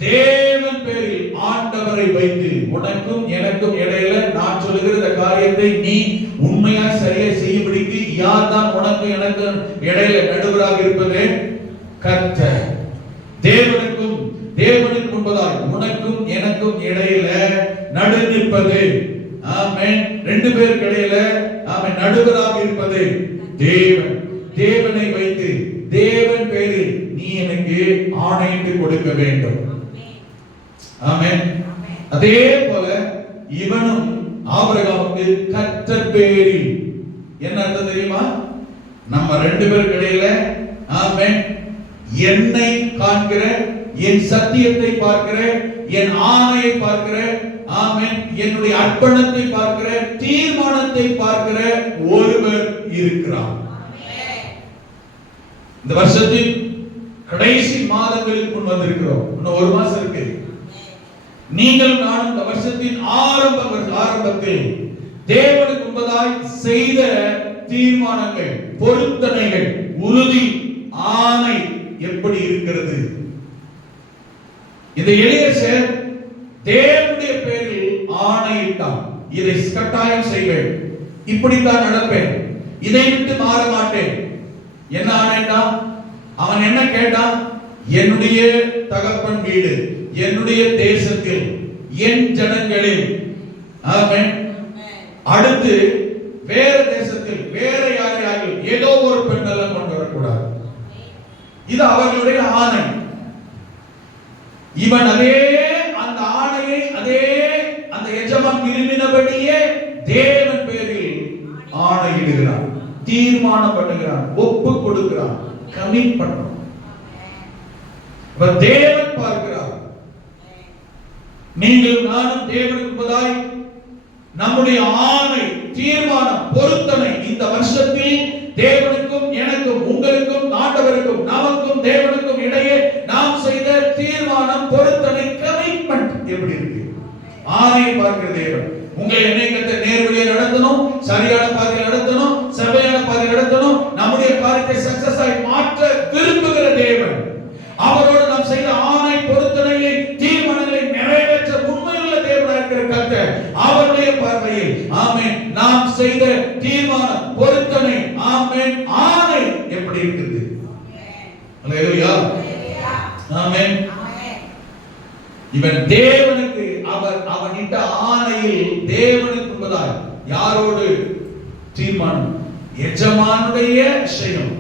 தேவன் பேரில் ஆண்டவரை வைத்து உனக்கும் எனக்கும் இடையில நான் சொல்லுகிற இந்த காரியத்தை நீ உண்மையா சரியா செய்யும்படிக்கு யார் தான் உனக்கும் எனக்கும் இடையில நடுவராக இருப்பது? கர்த்தர். தேவனுக்கும் தேவனுக்கு முன்பதாய் உனக்கும் எனக்கும் இடையில நடு நிற்பது, ஆமென், ரெண்டு பேருக்கு இடையில ஆமென் நடுவராக இருப்பது தேவன். தேவனை வைத்து தேவன் பேரில் நீ எனக்கு ஆணையிட்டு கொடுக்க வேண்டும். ஆமென். அதே போல இவனும் ஆபிரகாமுக்கு கர்த்தர் பேரில் என்ன அர்த்தம் தெரியுமா? நம்ம ரெண்டு பேருக்கு இடையில ஆமென் என்னை காண்கிற, என் சத்தியத்தை பார்க்கிற, என் ஆணையை பார்க்கிற, ஆமென், என்னுடைய அர்ப்பணத்தை பார்க்கிற, தீர்மானத்தை பார்க்கிற ஒருவர் இருக்கிறார். இந்த வருஷத்தின் கடைசி மாதங்களுக்கு முன் வந்திருக்கிறோம். இன்னும் ஒரு மாசம் இருக்கு. நீங்கள் நானும் இந்த வருஷத்தின் ஆரம்பத்தில் தேவனுக்கு முன்பதாய் செய்த தீர்மானங்கள், பொருத்தனைகள், உறுதி, ஆணை எப்படி இருக்கிறது? இந்த எலியேசர் தேவனுடைய பேரில் ஆணையிட்டான். இதை கட்டாயம் செய்வேன், இப்படித்தான் நடப்பேன், இதை விட்டு மாற மாட்டேன். என்ன ஆணையிட்டான்? அவன் என்ன கேட்டான்? என்னுடைய தகப்பன் வீடு, என்னுடைய தேசத்தில், என் ஜனங்களில், ஆமென், அடுத்து வேற தேசத்தில் வேற யாரையாவது ஏதோ ஒரு பெண்ணெல்லாம் கொண்டு வரக்கூடாது. இது அவர்களுடைய ஆணை. இவன் அதே அந்த ஆணையை அதே அந்த எஜமான் விரும்பினபடியே தேவன் பேரில் ஆணையிடுகிறான், தீர்மானம் பண்ணுகிறான், ஒப்பு கொடுக்கிறான், கமிட் பண்றான். தேவன் பார்க்கிறார். நீங்கள் நானும் தேவனுக்கு முன்பதாய் நம்முடைய ஆணை, தீர்மானம், பொருத்தனை இந்த வருஷத்தில் தேவனுக்கும் எனக்கும் உங்களுக்கும் ஆண்டவருக்கும் நமக்கும் தேவனுக்கும் இடையே நாம் செய்த தீர்மானம், பொருத்தனை, கமிட்மெண்ட் எப்படி இருக்கு? ஆணையை பார்க்கிற தேவன். உங்களை என்னை கத்த நேர்வழியை நடத்தணும், சரியான பாதையில் நடத்தணும், செவ்வையான பாதையில் நடத்தணும், நம்முடைய காரியத்தை சக்சஸ் ஆகி மாற்ற விரும்புகிற தேவன். அவரோடு நாம் செய்த ஆணை, பொருத்தனையை, தீர்மானங்களை நிறைவேற்ற உண்மையுள்ள தேவனாக இருக்கிற கர்த்தர் அவருடைய பார்வையில் ஆமென் நாம் செய்த தீர்மானம், பொருத்தனை, ஆமென், ஆமென். இவன் தேவனுக்கு அவனிட்ட ஆணையில் தேவனுக்கு என்பதாய் யாரோடு தீர்மானம்? எஜமானுடைய விஷயம்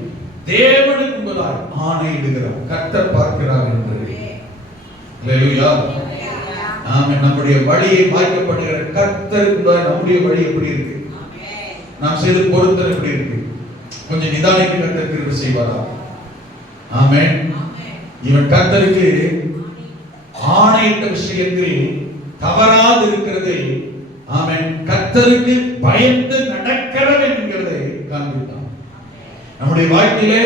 தேவனுக்கு என்பதாய் ஆணையிடுகிறார். கர்த்தர் பார்க்கிறார் என்று. அல்லேலூயா. ஆமென். நம்முடைய வழியை மாற்றப்படுகிற கர்த்தருக்கு நம்முடைய வழி எப்படி இருக்கு? நாம் செய்த பொருத்தம் எப்படி இருக்கு? கொஞ்சம் நிதானிக்க கர்த்தர் கிருபை செய்வாரா? ஆமென். இவன் கர்த்தருக்கு ஆணையிட்ட விஷயத்தில் தவறாது இருக்கிறது. ஆமென். கர்த்தருக்கு பயந்து நடக்கிறவன் என்கிறதை காண்பித்தான். நம்முடைய வாழ்க்கையிலே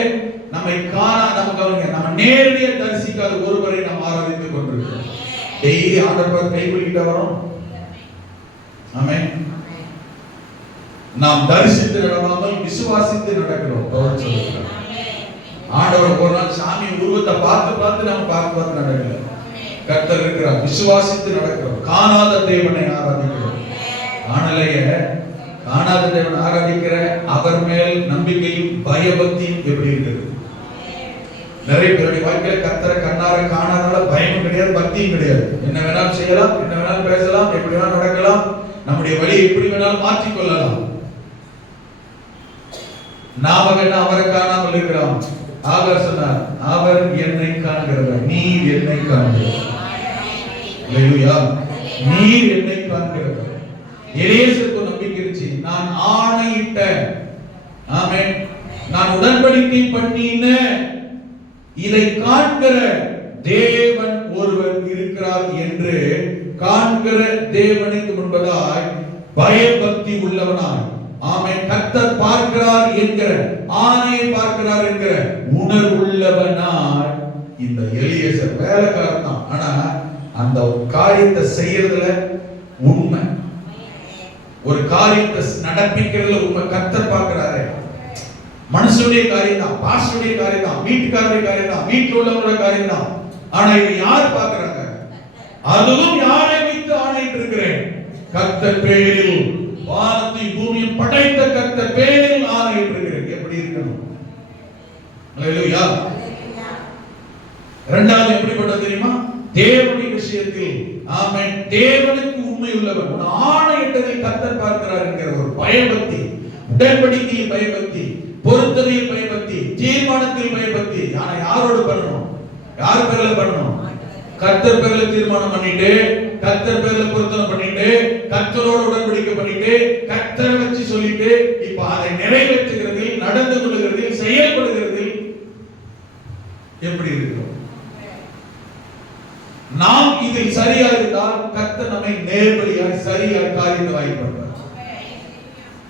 நம்மை நம்ம நேரடியாக தரிசிக்காத ஒருவரை நாம் ஆராதித்துக் கொண்டிருக்கிறோம். டெய்லி ஆண்டவர் கைகுலிக்கிட்ட வரோம். ஆமென். நாம் தரிசித்து நடவாமல் விசுவாசித்து நடக்கிறோம். ஆண்டவர் ஒரு நாள் சாமி உருவத்தை பார்த்து நம்ம பார்த்து நடக்கல. கர்த்தர் இருக்கிறார். விசுவாசித்து நடக்கிறோம். காணாத தேவனை ஆராதிக்கிறோம். காணாத தேவனை ஆராதிக்கிற அவர் மேல் நம்பிக்கையும் பயபக்தியும் எப்படி இருக்கிறது? நிறைய பேருடைய வாழ்க்கையில கர்த்தரை கண்ணார காணாதனால பயமும் கிடையாது, பக்தியும் கிடையாது. என்ன வேணாலும் செய்யலாம், என்ன வேணாலும் பேசலாம், எப்படி வேணாலும் நடக்கலாம், நம்முடைய வழியை எப்படி வேணாலும் மாற்றிக் கொள்ளலாம். நாம என்ன அவரை காணாமல் இருக்கிறோம். ஆகார் சொன்னார், அவர் என்னை காண்கிறவர், நீர் என்னை காண்கிறவர். அல்லேலூயா. நீர் என்னை காண்கிறவர். எலியேசருக்கு நம்பிக்கை இருந்துச்சு. நான் ஆணையிட்ட, ஆமென், நான் உடன்படிக்கை பண்ணின இதை காண்கிற தேவன் ஒருவர் இருக்கிறார் என்று காண்கிற தேவனுக்கு முன்பதாய் பயபக்தி உள்ளவனாய், ஆமென், கர்த்தர் பார்க்கிறார் என்கிற ஆணையை பார்க்கிறார் என்கிற உணர்வுள்ளவனாய் இந்த எலியேசர் வேலைக்காரன் தான். ஆனா அந்த காரியத்தை செய்யறதுல உண்மை, ஒரு காரியத்தை நடப்பிக்கிறதுல உண்மை. கர்த்தர் பார்க்கிறாரே. மனுஷனுடைய காரியம் தான், பாஸ்டருடைய காரியம் தான், வீட்டுக்காரருடைய காரியம் தான், வீட்டில் உள்ளவங்களுடைய காரியம் தான். ஆனா இதை யார் பார்க்கிறாங்க? அதுவும் யாரை வைத்து ஆணையிட்டு இருக்கிறேன்? கர்த்தர் பேரில், வானத்தை பூமியை படைத்த கர்த்தர் பேரில் ஆணையிட்டு இருக்கிறேன். எப்படி இருக்கணும்? அல்லேலூயா. இரண்டாவது எப்படிப்பட்டது தெரியுமா? தேவனுடைய விஷயத்தில், ஆமென், தேவனுக்கு உண்மை உள்ளவன். ஒரு ஆணையிட்டதை கர்த்தர் பார்க்கிறார் என்கிற ஒரு பயபக்தி, உடன்படிக்கையில் பயபக்தி, பொருத்தனையில் பயபக்தி, தீர்மானத்தில் பயபக்தி. ஆனா யாரோடு பண்ணணும்? யார் பேர்ல பண்ணணும்? கர்த்தர் பேர்ல தீர்மானம் பண்ணிட்டு, கர்த்தர் பேர்ல பொருத்தனை பண்ணிட்டு, கர்த்தரோடு உடன்படிக்கை பண்ணிட்டு, கர்த்தரை வச்சு சொல்லிட்டு, இப்ப அதை நிறைவேற்றுகிறதில், நடந்து கொள்கிறதில், செயல்படுகிறதில் எப்படி இருக்கிறோம்? நாம் இதில் சரியா இருந்தால் கர்த்தர் நம்மை நேர்வழியாய் சரியாய் காரியத்தை வாய்ப்பார்.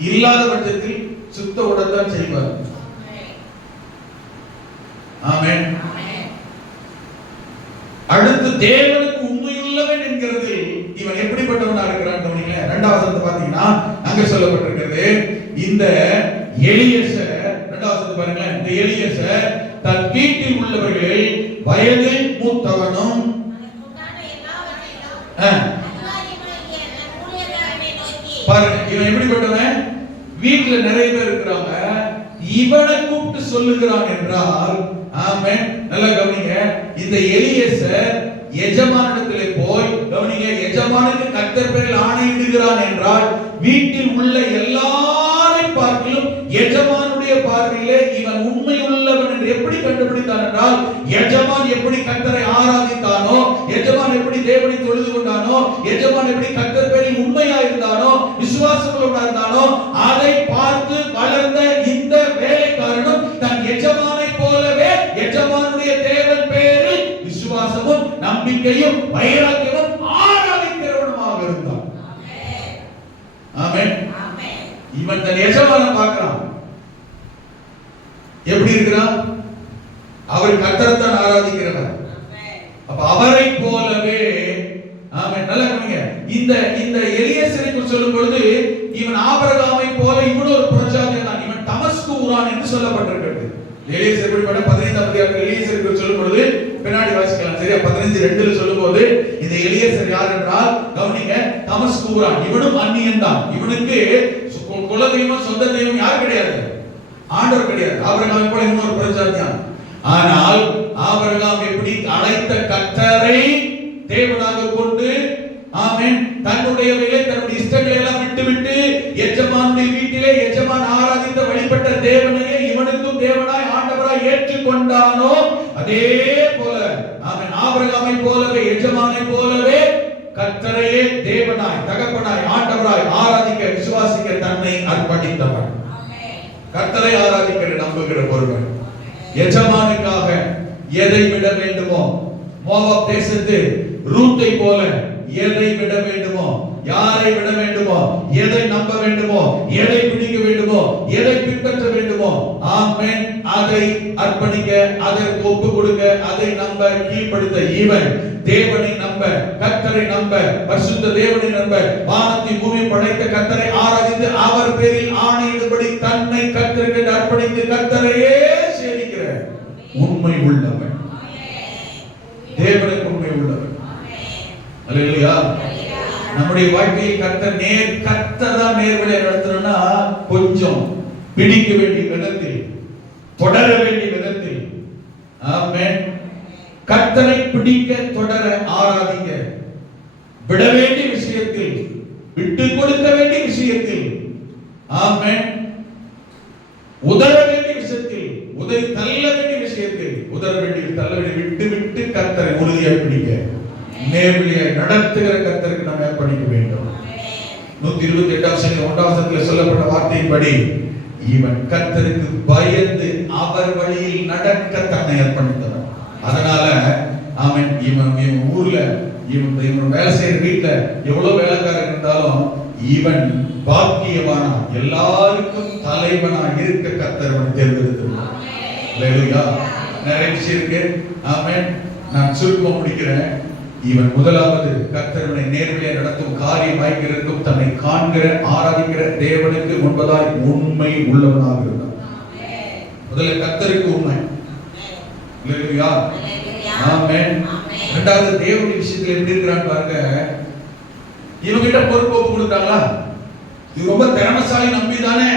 இல்லாத பட்சத்தில் சுத்த உடன்தான் செய்வார். ஆமென். அடுத்து தேவனுக்கு உண்மையுள்ளவன் என்கிறது இவன் எப்படிப்பட்டவனா இருக்கிறான் கவனிங்க. இரண்டாவது வசனத்தை பாத்தீங்கன்னா அங்க சொல்லப்பட்டிருக்கிறது, இந்த எலியேசர், இரண்டாவது வசனத்தை பாருங்க, இந்த எலியேசர் தன் வீட்டில் உள்ளவர்கள் வயதில் மூத்தவனும் பாருங்க, இவன் எப்படிப்பட்டவன்? வீட்டுல நிறைய பேர் இருக்கிறாங்க, இவனை கூப்பிட்டு சொல்லுகிறான் என்றால், ஆமென், நல்லா கவனிங்க, இந்த எலியேசர் எஜமானிடத்திலே போய், கவனிங்க, எஜமானுக்கு கர்த்தர் பேரில் ஆணையிடுகிறான் என்றால் வீட்டில் உள்ள எல்லாரை பார்க்கிலும் எஜமானுடைய பார்வையிலே இவன் உண்மை உள்ளவன் என்று எப்படி கண்டுபிடித்தான் என்றால், எஜமான் எப்படி கர்த்தரை ஆராதித்தானோ, எஜமான் எப்படி தேவனை தொழுது கொண்டானோ, எஜமான் எப்படி கர்த்தர் பேரில் உண்மையா இருந்தானோ, விசுவாசங்களோடு இருந்தானோ, அதை பார்த்து வளர்ந்த இந்த வேலைக்காரனும் தன் எஜமானை போலவே எஜமானுடைய தேவன் பேரில் விசுவாசமும் நம்பிக்கையும் வைராக்கியமும் ஆராதிக்கிறவனுமாக இருந்தான். ஆமென். இவன் தன் எஜமானை பார்க்கிறான், எப்படி இருக்கிறான்? அவர் கர்த்தரைத்தான் ஆராதிக்கிறவர். அப்ப அவரை போலவே, ஆமென், நல்லா கவனிங்க, இந்த எலியேசரை சொல்லும் பொழுது இவன் ஆபிரகாமை போல இவனும் ஒரு பிரஜாதியான் தான். இவன் தமஸ்கு ஊரான் என்று சொல்லப்பட்டிருக்கிறது. எலியேசர் எப்படிப்பட்ட 15ஆம் அதிகாரத்தில் எலியேசருக்கு சொல்லும் பொழுது பின்னாடி வாசிக்கலாம், சரியா? 15:2 சொல்லும்போது இந்த எலியேசர் யார் என்றால், கவனிங்க, தமஸ்கு ஊரான். இவனும் அந்நியன் தான். இவனுக்கு குலதெய்வம் சொந்த தெய்வம் யார் கிடையாது? ஆண்டவர் கிடையாது. ஆபிரகாமை போல இன்னொரு பிரஜாதியான். ஆனால் ஆபிரகாம் எப்படி அழைத்த கர்த்தரை தேவனாக கொண்டு, ஆமென், தன்னுடைய இஷ்டங்களை எல்லாம் விட்டுவிட்டு எஜமானுடைய வீட்டிலே எஜமான் ஆராதித்த வழிபட்ட தேவனையே இவனுக்கும் தேவனாய் ஆண்டவராய் ஏற்றுக்கொண்டானோ, அதே போல ஆமென், ஆபிரகாமை போலவே எஜமானை போலவே கர்த்தரையே தேவனாய் தகப்பனாய் ஆண்டவராய் ஆராதிக்க விசுவாசிக்க தன்னை அர்ப்பணித்தவன். கர்த்தரை ஆராதிக்கிற நம்புகிற ஒருவன் எஜமானுக்காக எதை விட வேண்டுமோ, மோவாப் தேசத்து ரூத்தை போல எதை விட வேண்டுமோ, யாரை விட வேண்டுமோ, எதை நம்ப வேண்டுமோ, எதை பிடிக்க வேண்டுமோ, எதை பின்பற்ற வேண்டுமோ, ஆமென், அதை அர்ப்பணிக்க, அதற்கு ஒப்பு கொடுக்க, அதை நம்ப கீழ்ப்படுத்த இவன் தேவனை நம்ப, கர்த்தரை நம்ப, பரிசுத்த தேவனை நம்ப, வானத்தை பூமி படைத்த கர்த்தரை ஆராதித்து அவர் பேரில் ஆணையிடும்படி தன்னை கர்த்தருக்கு அர்ப்பணித்து கர்த்தரையே சேவிக்கிற உண்மை உள்ளவன், தேவனுக்கு உண்மை உள்ளவன். அல்லேலூயா. நம்முடைய வாழ்க்கையில் கர்த்தர் தான் நேர்வழியை நடத்தணும்னா கொஞ்சம் பிடிக்க வேண்டிய விதத்தில், தொடர வேண்டிய விதத்தில், ஆமென், கர்த்தரை பிடிக்க, தொடர, ஆராதிக்க, விட வேண்டிய விஷயத்தில், விட்டு கொடுக்க வேண்டிய விஷயத்தில், ஆமென், உதற வேண்டிய விஷயத்தில், உதறி தள்ள வேண்டிய விஷயத்தில், உதற வேண்டிய தள்ள வேண்டிய, விட்டு விட்டு கர்த்தரை உறுதியாக பிடிக்க, நேர்வழியை நடத்துகிற கர்த்தருக்கு நாம் அர்ப்பணிக்க வேண்டும். 128 சொல்லப்பட்ட வார்த்தையின்படி இவன் கர்த்தருக்கு பயந்து அவர் வழியில் நடக்க தன்னை அர்ப்பணித்தவன். அதனால அவன் இவன் ஊர்ல இவன் வேலை செய்யற வீட்டுல எவ்வளவு வேலைக்காரர் இருந்தாலும் இவன் பாக்கியவானா, எல்லாருக்கும் தலைவனா இருக்க கர்த்தர் அவன் தேர்ந்தெடுத்தார். அல்லேலூயா. நிறைய விஷயம் இருக்கு. ஆமென். நான் சுருக்கமா முடிக்கிறேன். இவன் முதலாவது கர்த்தரை நேர்வழியை நடத்தும் காரியம் வாய்க்கிறதுக்கும் தன்னை காண்கிற ஆராதிக்கிற தேவனுக்கு முன்பதாய் உண்மை உள்ளவனாக இருந்தான். முதல்ல கர்த்தருக்கு உண்மை. அல்லேலூயா. ஆமென். இரண்டாவது தேவனுடைய விஷயத்துல எப்படி இருக்கிறான் பாருங்க. இவங்கிட்ட பொறுப்பு கொடுத்தாங்களா? இது ரொம்ப திறமசாலி நம்பி தானே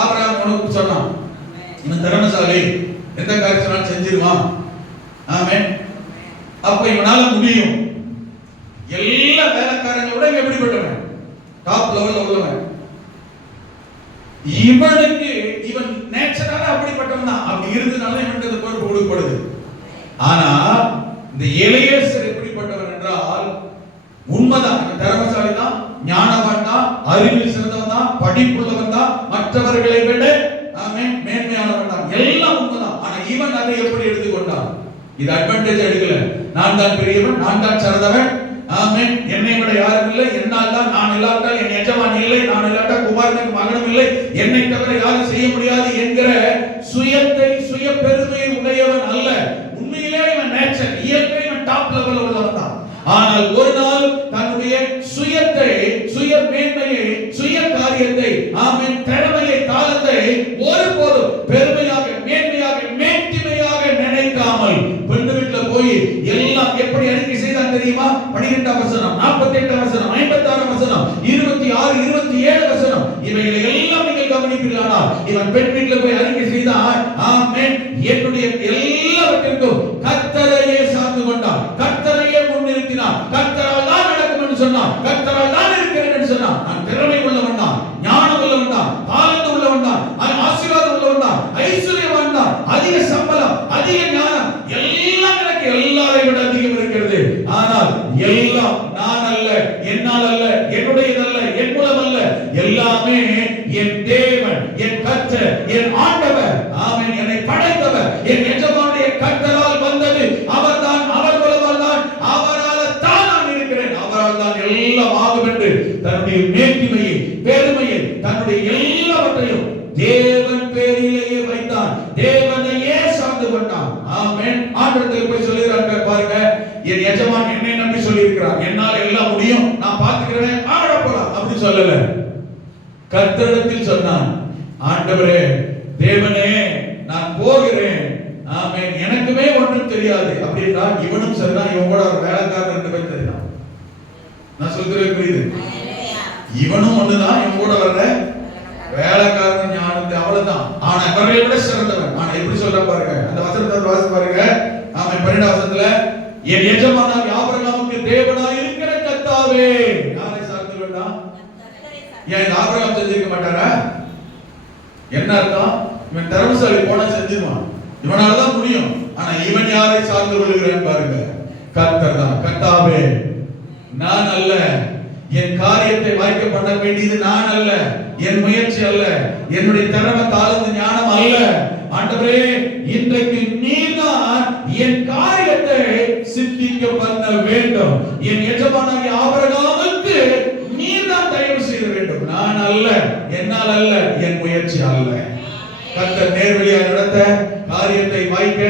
ஆபிரகாம் உனக்கு சொன்னான். இவன் திறமசாலி, எந்த காரியத்தினாலும் செஞ்சிருவான். ஆமென். அப்ப இவனால முடியும். எல்லா வேலைக்காரங்களை விட எப்படிப்பட்டவன்? டாப் லெவல்ல உள்ளவன். இவனுக்கு இவன் நேச்சரால அப்படிப்பட்டவன் தான். அப்படி இருந்தனால இவனுக்கு அந்த பொறுப்பு கொடுக்கப்படுது. ஆனா இந்த எலியேசர் எப்படிப்பட்டவன் என்றால், உண்மைதான், திறமசாலி தான், ஞானவான் தான், அறிவில் சிறந்தவன் தான், படிப்புள்ளவன் தான், மற்றவர்களை விட ஆமென் மேன்மையானவன் தான், எல்லாம் உண்மைதான். ஆனா இவன் அதை எப்படி எடுத்துக்கொண்டான்? இது அட்வான்டேஜ் எடுக்கல. நான் தான் பெரியவன், நான் தான் சிறந்தவன், ஆமென், என்னை விட யாரும் இல்லை, என்னால் தான், நான் இல்லாவிட்டால் என் எஜமான் இல்லை, நான் இல்லாவிட்டால் குமாரனுக்கு மகனும் இல்லை, என்னை தவிர யாரும் செய்ய முடியாது என்கிற சுயத்தை, சுய பெருமையை உடையவன் அல்ல. உண்மையிலே இவன் நேச்சர், இயற்கை இவன் டாப் லெவல்ல உள்ளவன் தான். ஆனால் ஒரு நாள் தன்னுடைய சுயத்தை, சுய மேன்மையை, சுய காரியத்தை, ஆமென், திறமையை, தாளத்தை ஒருபோதும் பெருமையாக, மேன்மையாக, மேன்மையாக நினைக்காமல் பெண்ணு வீட்டுல போய் எல்லாம் எப்படி அறிக்கை செய்தான் தெரியுமா? 12 வசனம், 48 வசனம், 56 வசனம், 26, 27 வசனம், இவைகளை எல்லாம் நீங்கள் கவனிப்பீர்களானால் இவன் பெண் வீட்டுல போய் அறிக்கை செய்தான். ஆமென். என்னுடைய எல்லாவற்றிற்கும் கர்த்தரையே சார்ந்து கொண்டான், கர்த்தரையே முன்னிறுத்தினான், கர்த்தரால் தான் நடக்கும் என்று சொன்னான், கர்த்தரால் தான் இருக்கிறேன் என்று சொன்னான். நான் திறமை உள்ளவன் தான், ஞானம் உள்ளவன் தான், தாளந்து உள்ளவன் தான், ஆசீர்வாதம் உள்ளவன் தான், ஐஸ்வர்யவான் தான், அதிக சம்பளம், அதிக ஞானம், எல்லாம் எனக்கு எல்லாரை விட அதிகம் இருக்கிறது. ஆனால் எல்லாம் நான் அல்ல, என்னால் அல்ல, என்னுடையதல்ல, என் மூலம் அல்ல, எல்லாமே என் தேவன், என் கர்த்தர், என் ஆண்டவர், ஆமென், என்னை படைத்தவர், என் எஜமானுடைய கர்த்தரால் வந்தது. அவர்தான், அவர் மூலமால் தான், அவரால் தான் நான் இருக்கிறேன், அவரால் தான் எல்லாம் ஆகும் என்று தன்னுடைய மேன்மையை, பெருமையை, தன்னுடைய எல்லாவற்றையும் தேவன் பேரிலேயே வைத்தான், தேவனையே சார்ந்து கொண்டான். ஆமென். ஆண்டவரே போய் சொல்லிறாங்க பாருங்க, என் எஜமான் என்னை நம்பி சொல்லி இருக்கிறார், என்னால் எல்லாம் முடியும், நான் பாத்துக்கிறேன், ஆட போலாம் அப்படி சொல்லல. கர்த்தரிடத்தில் சொன்னான், ஆண்டவரே, தேவனே, நான் போகிறேன், ஆமென், எனக்குமே ஒன்றும் தெரியாது அப்படின்னா இவனும் சரிதான், இவன் கூட ஒரு வேலைக்காரர் 2 பேர் தெரியும். நான் சொல்றது புரியுது? இவனும் ஒண்ணுதான், இவன் கூட வர்ற வேலைக்காரன் ஞானத்தை அவ்வளவுதான். ஆனா இவர்களை விட சிறந்தவன். ஆனா எப்படி சொல்ற பாருங்க, அந்த வசனத்தை வாசி பாருங்க. ஆமா, 12ஆம் வசனத்துல என் எஜமானாகிய ஆபிரகாமுக்கு தேவனாய் இருக்கிற கர்த்தாவே. யாரை சார்ந்து வேண்டாம்? ஏன் ஆபிரகாம் செஞ்சிருக்க மாட்டாரா? என்ன அர்த்தம்? இவன் தர்மசாலை போனா செஞ்சிருவான், இவனாலதான் முடியும். ஆனா இவன் யாரை சார்ந்து கொள்கிறான் பாருங்க, கர்த்தர் தான். கர்த்தாவே, நான் அல்ல, என் காரியத்தை வாய்க்க பண்ண வேண்டியது நான் அல்ல, என் முயற்சி அல்ல, என்னுடைய திறமை தாளந்து ஞானம் அல்ல. ஆண்டவரே, இன்றைக்கு நீதான் என் காரியத்தை சித்திக்க பண்ண வேண்டும். என் எஜமானாகிய ஆபிரகாமுக்கு நீதான் தயவு செய்ய வேண்டும். நான் அல்ல, என்னால் அல்ல, என் முயற்சி அல்ல. கர்த்தர் நேர்வழியாக நடத்த, காரியத்தை வாய்க்க,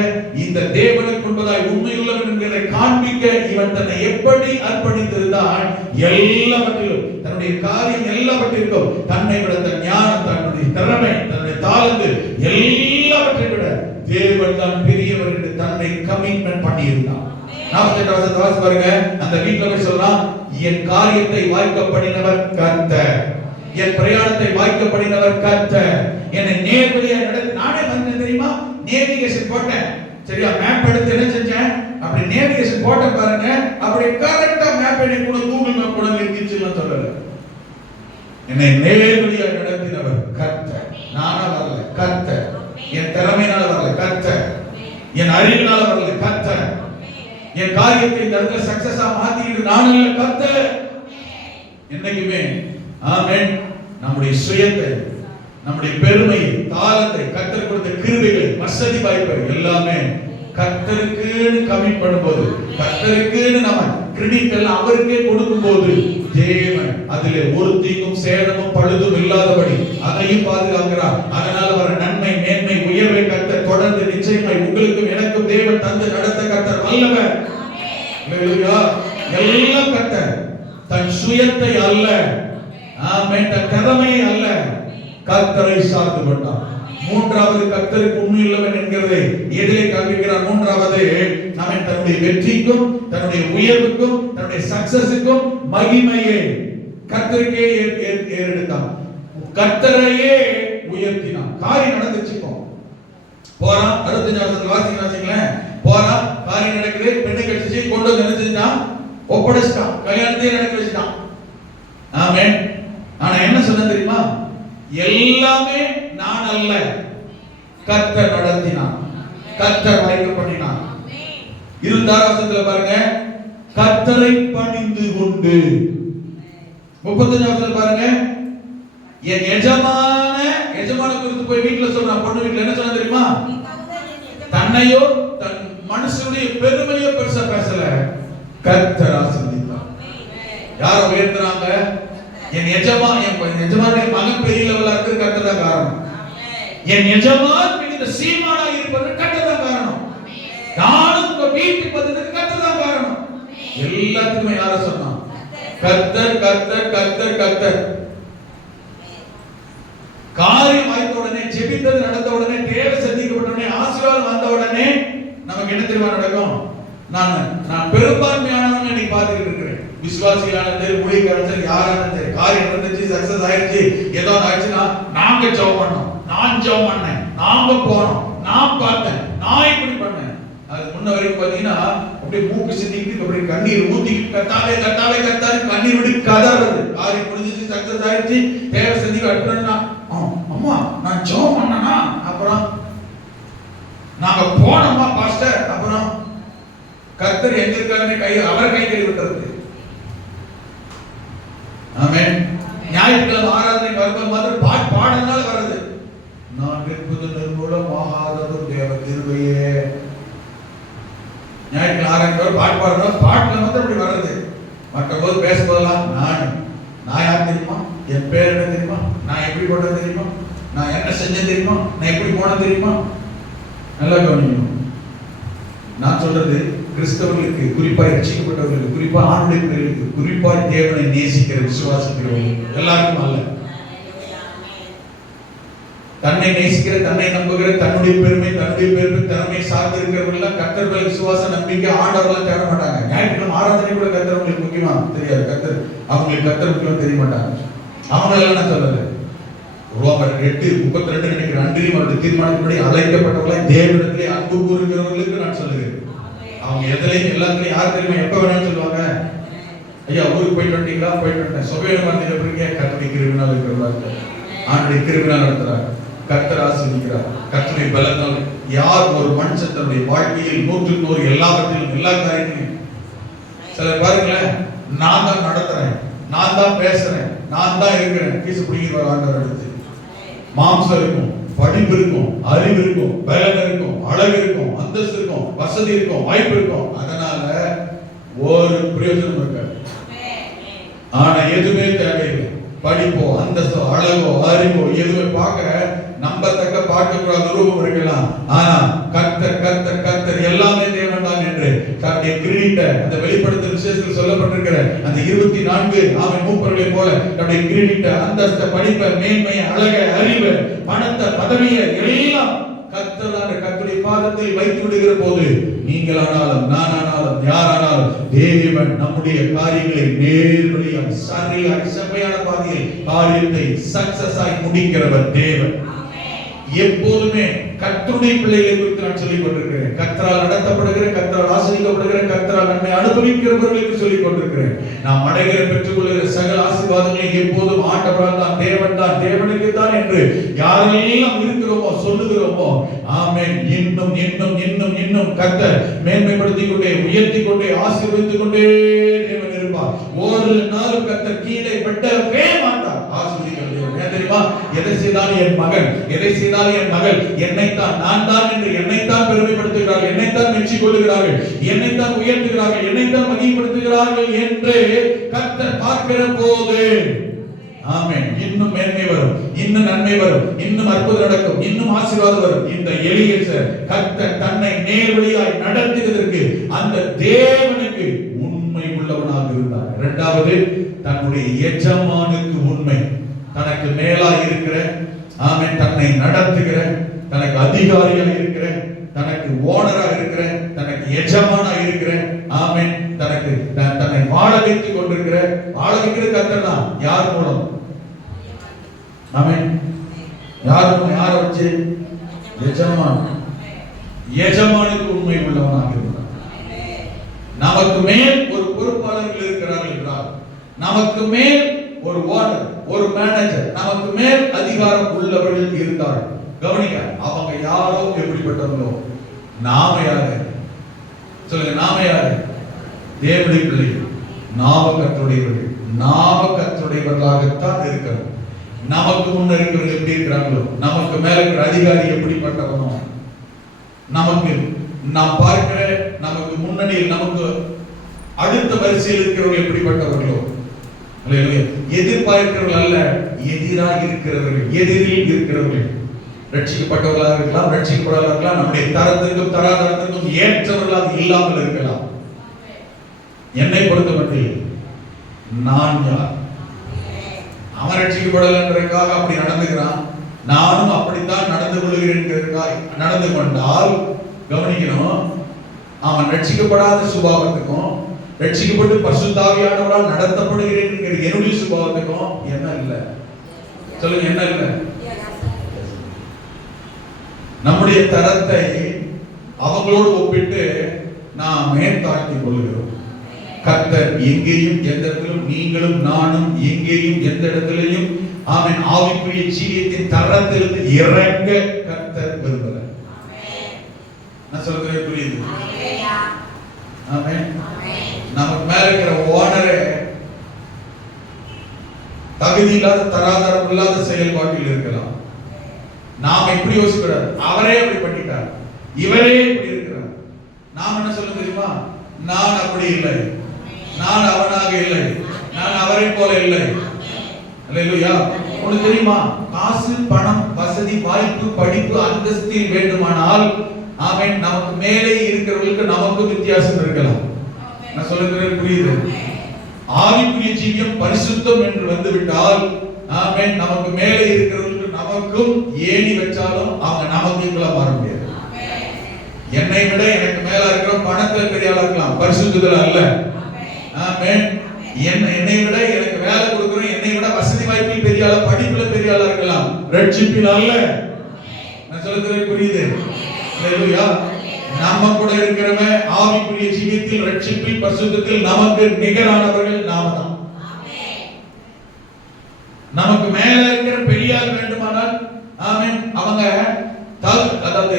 இந்த தேவனுக்கு முன்பதாய் உண்மையுள்ளவன் என்கிறதை காண்பிக்க இவன் தன்னை எப்படி அர்ப்பணித்திருந்தான். எல்லாவற்றிலும் தன்னுடைய காரியம் எல்லாவற்றிற்கும் தன்னை விட தன் ஞானம், தன்னுடைய திறமை, தன்னுடைய தாளந்து எல்லாவற்றை விட தேவன் தான் பெரியவர் என்று தன்னை கமிட்மெண்ட் பண்ணி இருந்தான். 48 வசனத்தை வாசி பாருங்க. அந்த வீட்டுல போய் சொல்லலாம், என் காரியத்தை வாய்க்கப்படினவர் கர்த்தர், என் பிரயாணத்தை வாய்க்கப்படினவர் கர்த்தர், என்னை நேர்வழியா நடத்தி. நானே வந்தேன் தெரியுமா, நேவிகேஷன் போட்டேன், சரியா, மேப் எடுத்து என்ன செஞ்சேன், அப்படி நேவிகேஷன் போட்டேன் பாருங்க, அப்படி கரெக்டா மேப் எடுத்து கூட கூகுள் மேப் கூட நிறுத்திச்சுன்னு சொல்லல. என்னை நேர்வழியா நடத்தினவர் கர்த்தர். நானா வரல, கர்த்தர். என் திறமையினால வரல, கர்த்தர். என் அறிவினால வரல, கர்த்தர். என் காரியத்தை இந்த இடத்துல சக்சஸா மாத்திக்கிட்டு நான் இல்ல, கர்த்தர். என்னைக்குமே ஆமென். நம்முடைய சுயத்தை, நம்முடைய பெருமை, தாளத்தை, கர்த்தர் கொடுத்த கிருபைகளை, வசதி வாய்ப்பை எல்லாமே கர்த்தருக்குன்னு கமிட் பண்ணும்போது, கர்த்தருக்குன்னு நம்ம கிரெடிட் எல்லாம் அவருக்கே கொடுக்கும்போது, தேவன் அதிலே ஒரு தீங்கும் சேதமும் பழுதும் இல்லாதபடி அதையும் பாதுகாக்கிறார். அதனால வர நன்மை, மேன்மை, உயர்வை கர்த்தர் தொடர்ந்து நிச்சயமாய் உங்களுக்கும் எனக்கும் தேவன் தந்து நடத்த கர்த்தர் வல்லவர். அல்லேலூயா. எல்லாம் கர்த்தர் தன் சுயத்தை அல்ல, ஆமென், தன் திறமையை அல்ல, கர்த்தரை சார்ந்து கொண்டார். மூன்றாவது கர்த்தருக்கு உண்மையுள்ளவன் என்கிறதை எதிலே காண்பிக்கிறார். மூன்றாவது அவன் தன்னுடைய வெற்றிக்கும், தன்னுடைய உயர்வுக்கும், தன்னுடைய சக்சஸுக்கும் மகிமையை கர்த்தருக்கே ஏறெடுத்தான், கர்த்தரையே உயர்த்தினான். காரியம் நடந்துச்சுப்போம், போறான். 65 வசனத்துல வாசிங்களேன். போறான், காரியம் நடக்குது, பெண்ணை கட்டிச்சு, கொண்டு வந்து நினைச்சுட்டான், ஒப்படைச்சிட்டான், கல்யாணத்தையே நடக்க வச்சுட்டான். ஆமென். ஆனா என்ன சொன்ன தெரியுமா, எல்லாமே நான் அல்ல, கர்த்தர் நடத்தினான், கர்த்தர் வாய்க்க பண்ணினான். 26 வசனத்துல பாருங்க, கர்த்தரை பணிந்து கொண்டு. 35 வசனத்துல பாருங்க, என் எஜமான குறித்து போய் வீட்டுல சொல்றான். பொண்ணு வீட்டுல என்ன சொன்ன தெரியுமா, தன்னையோ தன் மனுஷனுடைய பெருமையோ பெருசா பேசல, கர்த்தர் ஆசீர்வதித்தார். யாரை உயர்த்துறாங்க? என் எஜமானுடைய மகன் பெரிய லெவலா இருக்கு, கர்த்தர் தான் காரணம். என் எஜமான் இந்த சீமானா இருப்பது கர்த்தர் தான் காரணம். நானும் உங்க வீட்டுக்கு வந்ததுக்கு கர்த்தர் தான் காரணம். எல்லாத்துக்குமே யார சொன்னா, கர்த்தர், கர்த்தர், கர்த்தர், கர்த்தர். காரியம் வாய்த்த உடனே, ஜெபித்தது நடந்த உடனே, தேவை சந்திக்கப்பட்ட உடனே, ஆசீர்வாதம் வந்த உடனே நமக்கு என்ன தெரியுமா நடக்கும்? நான் பெரும்பான்மையானவன் இன்னைக்கு பார்த்துட்டு இருக்கிறேன். விசுவாசிகளானது, ஊழியக்காரர்கள், யாரானது, காரியம் நடந்துச்சு, சக்சஸ் ஆயிடுச்சு, ஏதோ ஆயிடுச்சுன்னா நாங்க ஜெபம் பண்ணோம், நான் ஜெபம் பண்ணேன், நாங்க போனோம், நான் பார்த்தேன், நான் இப்படி பண்ணேன். அது முன்ன வரைக்கும் பாத்தீங்கன்னா அப்படியே மூக்கு சிந்திக்கிட்டு அப்படியே கண்ணீர் ஊத்திக்கிட்டு கத்தாவே கத்தாவே கத்தாவே கண்ணீர் விட்டு கதறது. காரியம் முடிஞ்சிச்சு, சக்சஸ் ஆயிடுச்சு, தேவை சந்திக்க அடுத்தா அம்மா நான் ஜெபம் பண்ணனா, அப்புறம் நாங்க போனோமா பாஸ்டர், அப்புறம் கர்த்தர் எங்க இருக்காருன்னு கை அவர் கை கை விட்டுறது. ஆமென். ஞாயிற்றுக்கிழமை ஆராதனை வரும்போது மாத்திரம் பாட்டு பாடுறதுனால வருது. நான் நிற்பது நிர்மூலமாகாததும் தேவ கிருபையே. ஞாயிற்றுக்கிழமை ஆராதனை பாட்டு பாடுறோம், பாட்டுல மாத்திரம் அப்படி வருது. மற்ற போது பேசும்போதெல்லாம் நான் யார் தெரியுமா, என் பேர் என்ன தெரியுமா, நான் எப்படி போட்டது தெரியுமா, நான் என்ன செஞ்சேன் தெரியுமா, நான் எப்படி போனது தெரியுமா. நல்லா கவனிக்கணும். நான் சொல்றது கிறிஸ்தவர்களுக்கு, குறிப்பாக ரட்சிக்கப்பட்டவர்களுக்கு, குறிப்பா ஆண்டுடைய பிள்ளைகளுக்கு, குறிப்பா தேவனை நேசிக்கிற விசுவாசிக்கிறவர்கள் எல்லாருக்கும் அல்ல. தன்னை நேசிக்கிற, தன்னை நம்புகிற, தன்னுடைய பெருமை, திறமை சார்ந்து இருக்கிறவர்கள் கர்த்தர் மேல் விசுவாச நம்பிக்கை ஆண்டவர்கள் தேட மாட்டாங்க. ஞாயிற்றுக்கிழமை ஆராதனை கூட கர்த்தர் அவங்களுக்கு முக்கியமா தெரியாது. அவங்களுக்கு கர்த்தர் முக்கியம் தெரிய மாட்டாங்க. அவங்க எல்லாம் சொல்லல. ரோமர் 8:32 நினைக்கிறேன். அன்றியும் அவருடைய தீர்மானத்தின்படி அழைக்கப்பட்டவர்களாய் தேவனிடத்திலே அன்பு கூறுகிறவர்களுக்கு நான் சொல்லுகிறேன். அவங்க எதுலையும் எல்லாத்துலையும் யார் தெரியுமா எப்ப வேணாலும் சொல்லுவாங்க, ஐயா ஊருக்கு போயிட்டு வந்துட்டீங்களா? போயிட்டு வந்தேன். சொபையில பார்த்தீங்க அப்படிங்க, கர்த்தருடைய கிருபையினால் இருக்கிறாங்க, ஆண்டுடைய கிருபையினால் நடத்துறாங்க, கர்த்தர் ஆசீர்வதிக்கிறார், கர்த்தருடைய பலத்தால். யார் ஒரு மனுஷன் தன்னுடைய வாழ்க்கையில் 100க்கு 100 எல்லாவற்றிலும் எல்லா காரியத்திலும், சிலர் பாருங்களேன், நான் தான் நடத்துறேன், நான் தான் பேசுறேன், நான் தான் இருக்கிறேன், கீசு பிடிக்கிற ஆண்டவர் எடுத்து மாம்சம் இருக்கும், படிப்பு இருக்கும், அறிவு இருக்கும், பலன் இருக்கும், அழகு இருக்கும், அந்தஸ்து இருக்கும், வசதி இருக்கும், வாய்ப்பு இருக்கும், அதனால ஒரு பிரயோஜனம் இருக்காது. ஆனா எதுவுமே தேவையில்லை. படிப்போ, அந்தஸ்தோ, அழகோ, அறிவோ எதுவுமே பார்க்க நம்பத்தக்க பார்க்க கூடாத ரூபம் இருக்கலாம். ஆனா கர்த்தர் கர்த்தர் கர்த்தர் எல்லாமே தேவன் தான் என்று தன்னுடைய கிரீட அந்த வெளிப்படுத்தல் விசேஷத்தில் சொல்லப்பட்டிருக்கிற அந்த 24 ஆமென் மூப்பர்களை போல தன்னுடைய கிரீட அந்தஸ்த படிப்பை மேன்மை அழகை அறிவு பணத்தை பதவியை எல்லாம் கர்த்தருடைய பாதத்தில் வைத்து விடுகிற போது நீங்களானாலும் நானானாலும் யாரானாலும் தேவன் நம்முடைய காரியங்களை நேர்வழியாக சரியாக செம்மையான பாதையில் காரியத்தை சக்சஸ் ஆகி முடிக்கிறவர் தேவன். எப்போதுமே கர்த்தருடைய பிள்ளைகளை குறித்து நான் சொல்லிக் கொண்டிருக்கிறேன். கர்த்தரால் நடத்தப்படுகிற, கர்த்தரால் ஆசீர்வதிக்கப்படுகிற, கர்த்தரால் நன்மை அனுபவிக்கிறவர்களுக்கு சொல்லிக் கொண்டிருக்கிறேன். நாம் அடைகிற பெற்றுக்கொள்கிற சகல ஆசீர்வாதங்களை எப்போதும் ஆண்டவரால் தான், தேவன் தான், தேவனுக்கு தான் என்று யாரெல்லாம் இருக்கிறோமோ சொல்லுகிறோமோ, ஆமென், இன்னும் இன்னும் இன்னும் இன்னும் கர்த்தர் மேன்மைப்படுத்திக் கொண்டே உயர்த்தி கொண்டே ஆசீர்வதித்துக் கொண்டே தேவன் இருப்பார். ஒரு நாள் கர்த்தர் கீழே வெட்டவே மாட்டார். ஆசீர்வதிக்கிறது தெரியுமா? எதை செய்தாலும் என் மகன், எதை செய்தாலும் என் மகள், என்னைத்தான் நான் தான் என்று என்னைத்தான் பெருமைப்படுத்துகிறார்கள், என்னைத்தான் மெச்சி கொள்ளுகிறார்கள், என்னைத்தான் உயர்த்துகிறார்கள், என்னைத்தான் மகிமைப்படுத்துகிறார்கள் என்று கர்த்தர் பார்க்கிற போது ஆமென், இன்னும் மேன்மை வரும், இன்னும் நன்மை வரும், இன்னும் அற்புதம் நடக்கும், இன்னும் ஆசீர்வாதம் வரும். இந்த எலியேசர் கர்த்தர் தன்னை நேர்வழியாய் நடத்துவதற்கு அந்த தேவனுக்கு உண்மை உள்ளவனாக இருந்தார். இரண்டாவது, தன்னுடைய எஜமானுக்கு உண்மை. தனக்கு மேலாய் இருக்கிற, ஆமென், தன்னை நடத்துகிற, தனக்கு அதிகாரியா இருக்கிற, தனக்கு ஓனரா இருக்கிற, தனக்கு எஜமானா இருக்கிற, ஆமென், தனக்கு தன்னை வாழ வைத்துக் கொண்டிருக்கிற, வாழ வைக்கிறது கர்த்தர் தான். யார் மூலம்? ஆமென், யார் மூலம்? யாரை வச்சு? எஜமான். எஜமானுக்கு உண்மை உள்ளவனாக இருந்தார். நமக்கு மேல் ஒரு பொறுப்பாளர்கள் இருக்கிறார்கள் என்றால், நமக்கு மேல் ஒரு ஓனர், ஒரு மேனேஜர், நமக்கு மேல் அதிகாரம் உள்ளவர்கள் இருந்தார்கள். கவனிக்க, அவங்க யாரோ எப்படிப்பட்டவங்களோ, நாம யாரு சொல்லுங்க? நாம யாரு? தேவனுடைய பிள்ளைகள், நாம கர்த்தருடையவர்கள், நாம கர்த்தருடையவர்களாகத்தான் இருக்கிறோம். நமக்கு முன்ன இருக்கிறவங்க எப்படி இருக்கிறாங்களோ, நமக்கு மேல இருக்கிற அதிகாரி எப்படிப்பட்டவனோ, நமக்கு நாம் பார்க்கிற நமக்கு முன்னணியில் நமக்கு அடுத்த வரிசையில் இருக்கிறவர்கள் எப்படிப்பட்டவர்களோ, எதிர்பார்க்கிறவர்கள் அல்ல, எதிராக இருக்கிறவர்கள், எதிரில் இருக்கிறவர்கள், ரட்சிக்கப்பட்டவர்களாக இருக்கலாம், ரட்சிக்கப்படாதவர்களாக இருக்கலாம், நம்முடைய தரத்திற்கும் தராதரத்திற்கும் ஏற்றவர்களாக இல்லாமல் இருக்கலாம். என்னை பொறுத்தமட்டில் நான் யார்? அவன் ரட்சிக்கப்படலன்றதுக்காக அப்படி நடந்துக்கிறான், நானும் அப்படித்தான் நடந்து கொள்கிறேன். நடந்து கொண்டால் கவனிக்கணும், அவன் ரட்சிக்கப்படாத சுபாவத்துக்கும் ரட்சிக்கப்பட்டு பரிசுத்தாவியானவரால் நடத்தப்படுகிறேன் என்கிற என்னுடைய சுபாவத்துக்கும் என்ன இல்லை? சொல்லுங்க, என்ன இல்லை? நம்முடைய தரத்தை அவங்களோடு ஒப்பிட்டு நாமே தாழ்த்திக் கொள்கிறோம். கர்த்தர் எங்கேயும் எந்த இடத்திலும், நீங்களும் நானும் எங்கேயும் எந்த இடத்திலையும் ஆமென் ஆவிக்குரிய ஜீவியத்தின் தரத்திலிருந்து இறங்க கர்த்தர் விரும்புகிறார். நான் சொல்றேன், புரியுது? ஆமென். நமக்கு மேல இருக்கிற ஓனரே தகுதி இல்லாத, தராதரம் இல்லாத செயல்பாட்டில் இருக்கலாம். நாம் எப்படி யோசிக்கிறார்? அவரே அப்படி பண்ணிட்டார், இவரே இப்படி இருக்கிறார். நாம் என்ன சொல்ல தெரியுமா? நான் அப்படி இல்லை, நான் அவனாக இல்லை, நான் அவரை போல இல்லை. அல்லேலூயா. உங்களுக்கு தெரியுமா, காசு, பணம், வசதி, வாய்ப்பு, படிப்பு, அந்தஸ்து வேண்டுமானால் ஆமென் நமக்கு மேலே இருக்கிறவர்களுக்கு நமக்கு வித்தியாசம் இருக்கலாம். நான் சொல்லுகிறேன், புரியுது? ஆவிக்குரிய ஜீவியம் பரிசுத்தம் என்று வந்து விட்டால் ஆமென் நமக்கு மேலே இருக்கிறவர்களுக்கு நமக்கும் ஏணி வச்சாலும் அவங்க நமக்கு மாற முடியாது. என்னை விட எனக்கு மேல இருக்கிற பணத்துல பெரிய ஆளா இருக்கலாம், பரிசுத்தத்துல அல்ல. ஆமென். என்னை விட எனக்கு வேலை கொடுக்கிறோம், என்னை விட வசதி வாய்ப்பில் பெரிய ஆளா, படிப்புல பெரிய ஆளா இருக்கலாம், ரட்சிப்பில் அல்ல. நான் சொல்றது புரியுது? ஹalleluya. நம்ம கூட இருக்கிறவன் ஆவிக்குரிய ஜீவியத்தில் ரட்சிப்பில் பரிசுத்தத்தில் நமக்கு நிகரானவர்கள் நாம தான். நமக்கு மேல இருக்கிற பெரியார் வேண்டுமானால் ஆமென் அவங்க அதாவது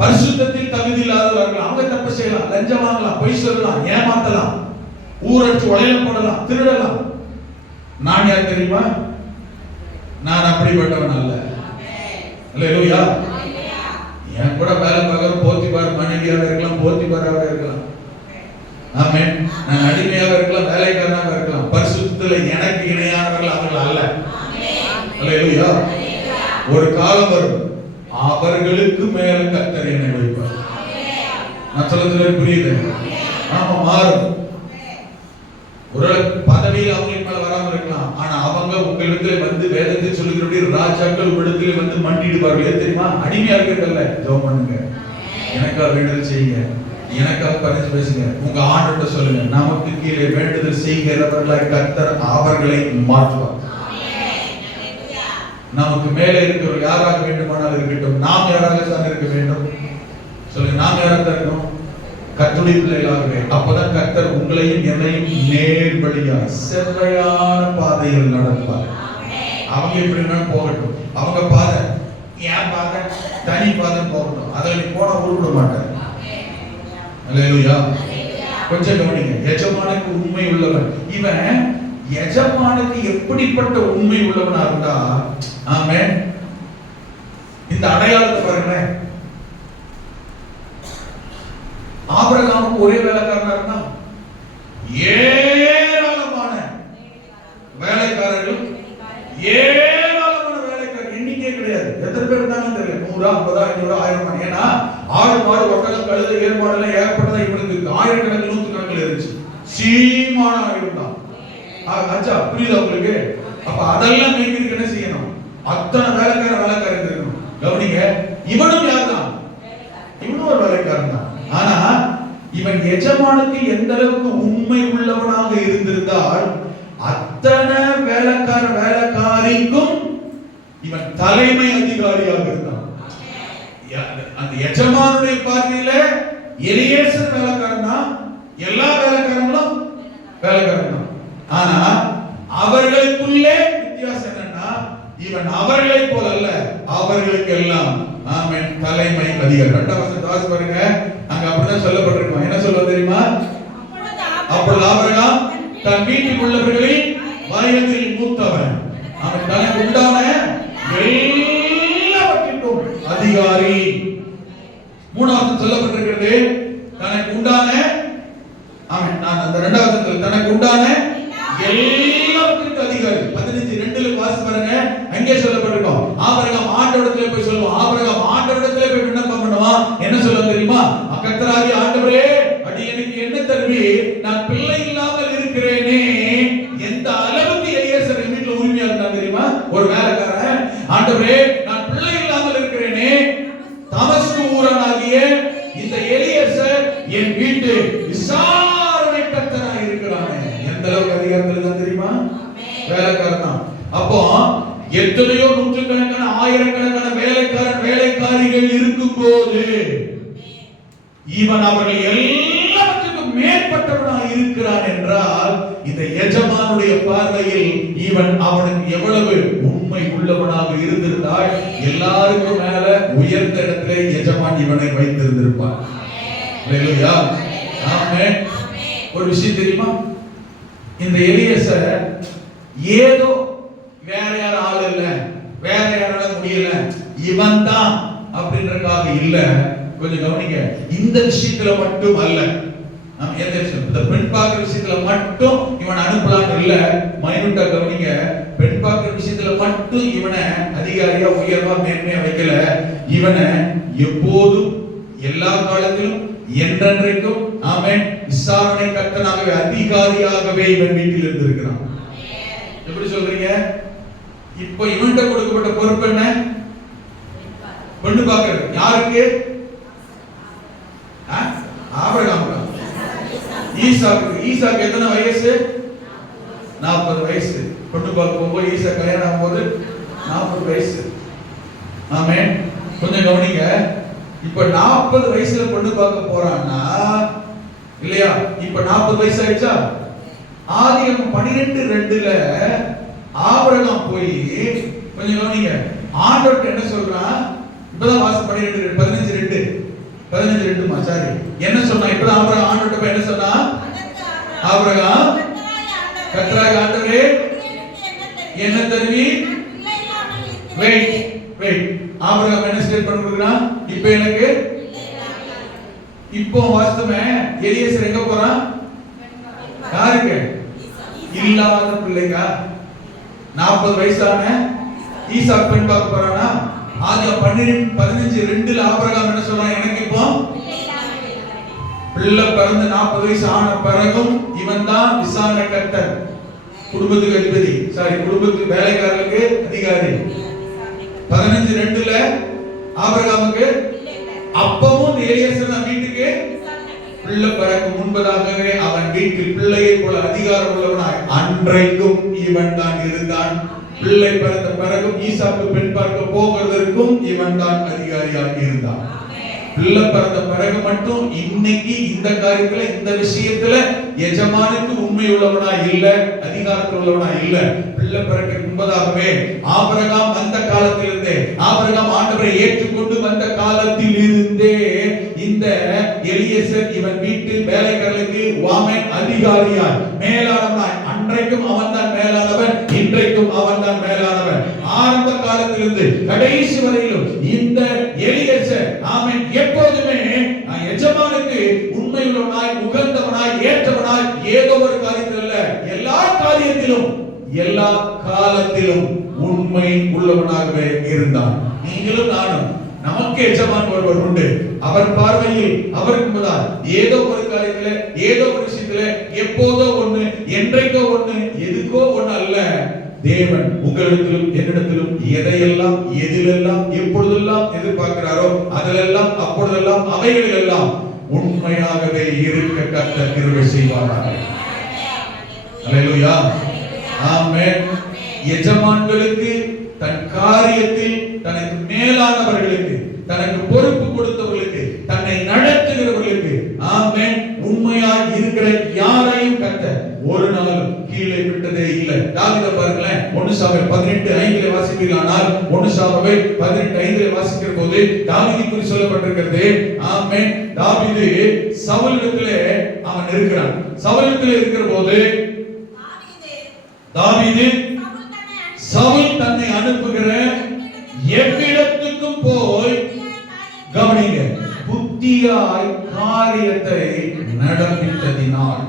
பரிசுத்தத்தில் தகுதி இல்லாதவர்கள். அவங்க தப்பு செய்யலாம், லஞ்சம் வாங்கலாம், பொய் சொல்லலாம், ஏமாத்தலாம், ஊரடிச்சு உடையில போடலாம், திருடலாம். நான் யார் தெரியுமா? நான் அப்படிப்பட்டவன் அல்ல. ஹalleluya. என் கூட வேலை பார்க்கிற போத்திபார் மனைவியாக இருக்கலாம், போத்திபாராக இருக்கலாம், ஆமென். நான் அடிமையாக இருக்கலாம், வேலைக்காரனாக இருக்கலாம். பரிசுத்தத்தில் எனக்கு இணையானவர்கள் அவர்கள் அல்ல. ஹalleluya. ஒரு காலம் வரும், அவர்களுக்கு மேல கர்த்தர் என்னை வைப்பார். நான் சொல்றது புரியுது? நாம மாறும். ஒரு பதவியில் அவங்களுக்கு மேல வராம இருக்கலாம், ஆனா அவங்க உங்களிடத்துல வந்து வேதத்தை சொல்லுகிறபடி ராஜாக்கள் உங்களிடத்துல வந்து மண்டிடுவார்கள். தெரியுமா? அடிமையா இருக்கிறதல்ல, ஜெபம் பண்ணுங்க, எனக்காக வேண்டுதல் செய்யுங்க, எனக்காக பரிசு பேசுங்க, உங்க ஆண்டவர்கிட்ட சொல்லுங்க. நமக்கு கீழே வேண்டுதல் செய்கிறவர்களாய் கர்த்தர் அவர்களை மாற்றுவார். நமக்கு மேலே இருக்கிற யாராக வேண்டுமானால் இருக்கட்டும், நாம் யாராக தான் இருக்க வேண்டும் சொல்லுங்க. நாம் யாராக இருக்கணும்? கர்த்தருடைய பிள்ளைகளாகவே. அப்பதான் கர்த்தர் உங்களையும் என்னையும் நேர்வழியாக செவ்வையான பாதையில் நடத்துவார். அவங்க எப்படி வேணாலும் போகட்டும், அவங்க பாதை ஏன் பாதை தனி பாதை போகட்டும், அதில் நீ போன உருவிட மாட்டார். அல்லேலூயா. கொஞ்சம் கவனிங்க. எஜமானுக்கு உண்மை உள்ளவன். இவன் எஜமானுக்கு எப்படிப்பட்ட உண்மை உள்ளவனா இருந்தா, ஆமென். இந்த அடையாளத்தை பாருங்களேன். ஆபிரகாமுக்கு ஒரே வேலைக்காரனா இருந்தான், ஏராளமான வேலைக்காரர்கள், ஏராளமான வேலைக்காரர்கள், எண்ணிக்கை கிடையாது. எத்தனை பேர் இருந்தாங்கன்னு தெரியல, 100 50 500 1000. ஏன்னா ஆடு மாடு ஒட்டகம் கழுதை ஏற்பாடுல ஏகப்பட்டதா இவனுக்கு ஆயிரக்கணக்கில் நூற்றுக்கணக்கில் இருந்துச்சு. சீமானா இருந்தான். அச்சா புரியுதா உங்களுக்கு? அப்ப அதெல்லாம் மேய்க்கிறதுக்கு என்ன செய்யணும்? அத்தனை வேலைக்காரன் இருக்கணும். கவனிங்க, இவனும் யார் தான்? இவனும் ஒரு வேலைக்காரன் தான். ஆனா இவன் எஜமானுக்கு எந்த அளவுக்கு உண்மை உள்ளவனாக இருந்திருந்தால் அத்தனை வேலைக்காரிக்கும் இவன் தலைமை அதிகாரியாக இருந்தான். அந்த எஜமானுடைய பார்வையில எலியேசர் வேலைக்காரன் தான், எல்லா வேலைக்காரங்களும் வேலைக்காரன் தான். ஆனா அவர்களுக்குள்ளே வித்தியாசம் என்னன்னா, இவன் அவர்களை போல அல்ல, அவர்களுக்கு எல்லாம் ஆமென் தலைமை அதிகாரி. 2ஆம் வசனத்தை வாசி பாருங்க. அங்க அப்படிதான் சொல்லப்பட்டிருக்கும். என்ன சொல்றது தெரியுமா? அப்பொழுது ஆபிரகாம் தன் வீட்டில் உள்ளவர்களில் வயதில் மூத்தவன், அவன் தனக்கு உண்டான எல்லாவற்றிற்கும் அதிகாரி. 3ஆவது சொல்லப்பட்டிருக்கிறது தனக்கு உண்டான, ஆமென். நான் அந்த 2வது தனக்கு உண்டான எல்லாவற்றிற்கும் அதிகாரி. 15:2 வாசி பாருங்க. அங்கே சொல்லப்பட்டிருக்கும், ஆபிரகாம் ஆண்டவரிடத்திலே போய் சொல்லுவான். ஆபிரகாம் ஆண்டவரிடத்திலே போய் விண்ணப்பம் பண்ணுவான். என்ன சொல்லுவான் தெரியுமா? கர்த்தராகிய ஆண்டவரே, அடியேனுக்கு என்ன தருவீர்? நான் பிள்ளை இல்லாமல் இருக்கிறேனே. எந்த அளவுக்கு எலியேசர் வீட்டுல உரிமையா இருந்தா தெரியுமா? ஒரு வேலைக்காரன், ஆண்டவரே நான் பிள்ளை இல்லாமல் இருக்கிறேனே, தமஸ்கு ஊரனாகிய இந்த எலியேசர் என் வீட்டு விசாரணை கர்த்தராக இருக்கிறானே. எந்த அளவுக்கு அதிகாரத்தில் தான் தெரியுமா? வேலைக்காரன் தான். அப்போ எத்தனையோ நூற்றுக்கணக்கான ஆயிரக்கணக்கான வேலைக்காரிகள் இருக்கும் போது இவன் அவர்கள் எல்லாவற்றுக்கும் மேற்பட்டவனாக இருக்கிறான் என்றால், இந்த எஜமானுடைய பார்வையில் இவன் அவனுக்கு எவ்வளவு உண்மை உள்ளவனாக இருந்திருந்தால் எல்லாருக்கும் மேல உயர்ந்த இடத்திலே எஜமான் இவனை வைத்திருந்திருப்பான். அல்லேலூயா. ஆமென். ஒரு விஷயம் தெரியுமா? இந்த எலியேசர் ஏதோ வேற யாரும் ஆள் இல்ல, வேற யாரால முடியல, இவன் தான் அப்படின்றதுக்காக இல்ல. கொஞ்சம் கவனிங்க. இந்த விஷயத்துல மட்டும் அல்ல, நம்ம இந்த பெண் பார்க்கிற விஷயத்துல மட்டும் இவன் அனுப்பலாம் இல்ல. மைனூட்டா கவனிங்க. பெண் பார்க்கிற விஷயத்துல மட்டும் இவனை அதிகாரியா உயர்வா மேன்மையா வைக்கல. இவனை எப்போதும் எல்லா காலத்திலும் என்றென்றைக்கும் ஆமென் விசாரணை கர்த்தனாகவே அதிகாரியாகவே இவன் வீட்டில் இருந்திருக்கிறான். எப்படி சொல்றீங்க? இப்போ இவன்கிட்ட கொடுக்கப்பட்ட பொறுப்பு என்ன? பெண்ணு பார்க்கிறது. யாருக்கு? ஆபிரகாமுக்கு. ஈசாக்கு எத்தனை வயசு? 40 வயசு. பொண்ணு பார்க்க போகும்போது ஈசா கல்யாணம் ஆகும்போது 40 வயசு. ஆமென். கொஞ்சம் கவனிங்க. இப்ப 40 வயசுல பொண்ணு பார்க்க போறான்னா இல்லையா? இப்ப 40 வயசு ஆயிடுச்சா? ஆதியாகமம் 12:2ல ஆபிரகாம் போய் கொஞ்சம் கவனிங்க. ஆண்டவர்ட்ட என்ன சொல்றான்? இப்பதான் வாசம் 15:2 சாரி என்ன சொன்னா? இப்பதான் ஆபிரகாம் ஆண்டவர்ட்ட போய் என்ன சொன்னா? ஆபிரகாம் கர்த்தராகிய ஆண்டவரே என்ன தருவி? வெயிட் ஆபிரகாம் என்ன ஸ்டேட்மென்ட் கொடுக்கிறான்? இப்போ எனக்கு இப்போ வாஸ்தவமே எலியேசர் எங்க போறான்? யாருக்கு? இல்லாத பிள்ளைங்க 40 வயசான ஈசாக் பெண் பார்க்க போறானா? ஆதியாகமம் 15:2ல ஆபிரகாம் என்ன சொல்றான்? எனக்கு இப்போ பிள்ளை பிறந்து 40 வயசு ஆன பிறகும் இவன் தான் விசாரணை கர்த்தர், குடும்பத்துக்கு அதிபதி, குடும்பத்துக்கு வேலைக்காரர்களுக்கு அதிகாரி. 15:2ல ஆபிரகாமுக்கு அப்பவும் எலியேசர் வீட்டுக்கு பிள்ளை பிறகு முன்பதாகவே அவன் வீட்டில் பிள்ளையை போல அதிகாரம் உள்ளவனாய் அன்றைக்கும் இவன் தான் இருந்தான். பிள்ளை பிறந்த பிறகும் ஈசாக்கு பெண் பார்க்க போவதற்கும் இவன் தான் அதிகாரியாக இருந்தான். பிள்ளை பிறந்த பிறகு மட்டும் இன்னைக்கு இந்த காரியத்துல இந்த விஷயத்துல எஜமானுக்கு உண்மை உள்ளவனா இல்ல, அதிகாரத்தில் உள்ளவனா இல்ல. பிள்ளை பிறக்க முன்பதாகவே ஆபிரகாம் வந்த காலத்திலிருந்தே, ஆபிரகாம் ஆண்டவரை ஏற்றுக்கொண்டு வந்த காலத்தில் இருந்தே இந்த எலியேசர் இவன் வீட்டு வேலைக்காரர்களுக்கு வாமன் அதிகாரியாய் மேலானவனாய், அன்றைக்கும் அவன் தான் மேலானவன், இன்றைக்கும் அவன் தான் மேலானவன். ஆரம்ப காலத்திலிருந்து கடைசி வரையிலும் இந்த எலியேசர் ஆமென் எப்போதுமே எஜமானுக்கு உண்மையுள்ளவனாய், உகந்தவனாய், ஏற்றவனாய், ஏதோ ஒரு காரியத்தில் அல்ல, எல்லா காரியத்திலும் எல்லா காலத்திலும் உண்மை உள்ளவனாகவே இருந்தான். நீங்களும் நானும் நமக்கு எஜமான் ஒருவர் உண்டு. அவர் பார்வையில் அவருக்கு முதல் ஏதோ ஒரு காரியத்துல, ஏதோ ஒரு விஷயத்துல, எப்போதோ ஒண்ணு, என்றைக்கோ ஒண்ணு, எதுக்கோ ஒண்ணு அல்ல. தேவன் உங்களிடத்திலும் என்னிடத்திலும் எதையெல்லாம், எதிலெல்லாம், எப்பொழுதெல்லாம் எதிர்பார்க்கிறாரோ அதிலெல்லாம், அப்பொழுதெல்லாம், அவைகளெல்லாம் உண்மையாகவே இருக்க கர்த்தர் கிருபை செய்வாராக. அல்லேலூயா, ஆமென். எஜமான்களுக்கு தன் காரியத்தில் தனக்கு மேலானவர்களுக்கு, தனக்கு பொறுப்பு கொடுத்தவர்களுக்கு, தன்னை நடத்துகிறவர்களுக்கு ஆமென் உண்மையாய் இருக்கிற யாரையும் கர்த்தர் ஒரு நாள் கீழே விட்டதே இல்லை. தாவீதை பாருங்களேன், 1 சாமுவேல் 18:5 வாசிப்பீர்களானால் 1 சாமுவேல் 18:5 வாசிக்கிற போது தாவீதை குறித்து சொல்லப்பட்டிருக்கிறது. ஆமென். தாவீது சவுலிடத்திலே அவன் இருக்கிறான். சவுலிடத்திலே இருக்கிற போது தாவீது சவுல் தன்னை அனுப்புகிற எவ்விடத்துக்கும் போய் கவனிங்க, புத்தியாய் காரியத்தை நடப்பித்ததினால்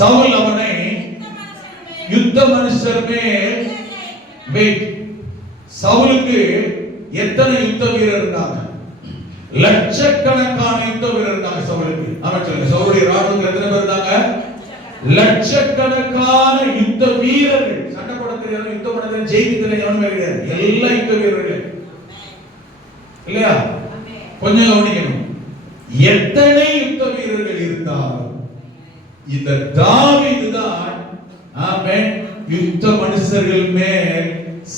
சவுல் அவனை யுத்த மனுஷர் மேல் வெயிட். சவுலுக்கு எத்தனை யுத்த வீரர் இருந்தாங்க? லட்சக்கணக்கான யுத்த வீரர் இருந்தாங்க சவுலுக்கு. அவன் சொல்லுங்க, சவுலுடைய ராணுவத்தில் எத்தனை பேர் இருந்தாங்க? லட்சக்கணக்கான யுத்த வீரர்கள். சண்டை போட தெரியாத, யுத்த பண்ண தெரியாத, ஜெயிக்க தெரியாத எவனுமே கிடையாது. எல்லா யுத்த வீரர்கள் இல்லையா? கொஞ்சம் கவனிக்கணும். எத்தனை யுத்த வீரர்கள் இருந்தாலும் இந்த தாவீது தான் ஆமென் யுத்த மனுஷர்கள் மேல்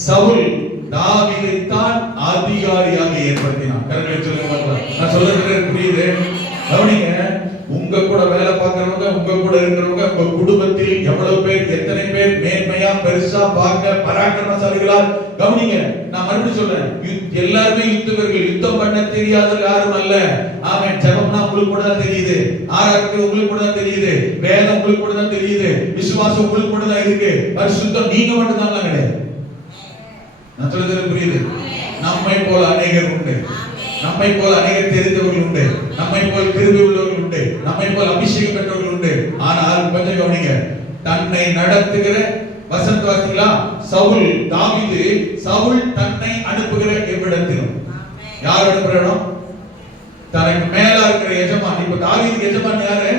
சவுல் தாவீதை தான் அதிகாரியாக ஏற்படுத்தினான். கரெக்டா சொல்லுங்க. நான் சொல்றது புரியுது? கவனிங்க. உங்க கூட வேலை பார்க்கறவங்க, உங்க கூட இருக்கிறவங்க, உங்க குடும்பத்தில் எவ்வளவு பேர், எத்தனை பேர் மேன்மையா பெருசா பார்க்க பராக்கிரமசாலிகளா? கவனிங்க, நான் மறுபடியும் சொல்றேன், எல்லாருமே யுத்தவர்கள். யுத்தம் பண்ண தெரியாத யாரும் அல்ல. ஆமென். ஜெபம்னா உங்களுக்கு கூட தான் தெரியுது, ஆராதனை உங்களுக்கு கூட தான் தெரியுது, வேதம் உங்களுக்கு கூட தான் தெரியுது, விசுவாசம் உங்களுக்கு கூட தான் இருக்கு. பரிசுத்தம் நீங்க மட்டும் தான் கிடையாது. நான் சொல்றது புரியுது? நம்மை போல அநேகர் உண்டு, நம்மை போல அநேகர் தெரிந்தவர்கள் உண்டு, நம்மை போல் கிருபை உள்ளவர்கள் உண்டு, நம்மை போல் அபிஷேகம் பெற்றவர்கள் உண்டு. ஆனால் கொஞ்சம் கவனிங்க, தன்னை நடத்துகிற வசந்த வாசிங்களா, சவுல் தாவீது சவுல் தன்னை அனுப்புகிற எவ்விடத்திலும். யார் அனுப்புற இடம்? தனக்கு மேலா இருக்கிற எஜமான். இப்ப தாவீது எஜமான் யாரு?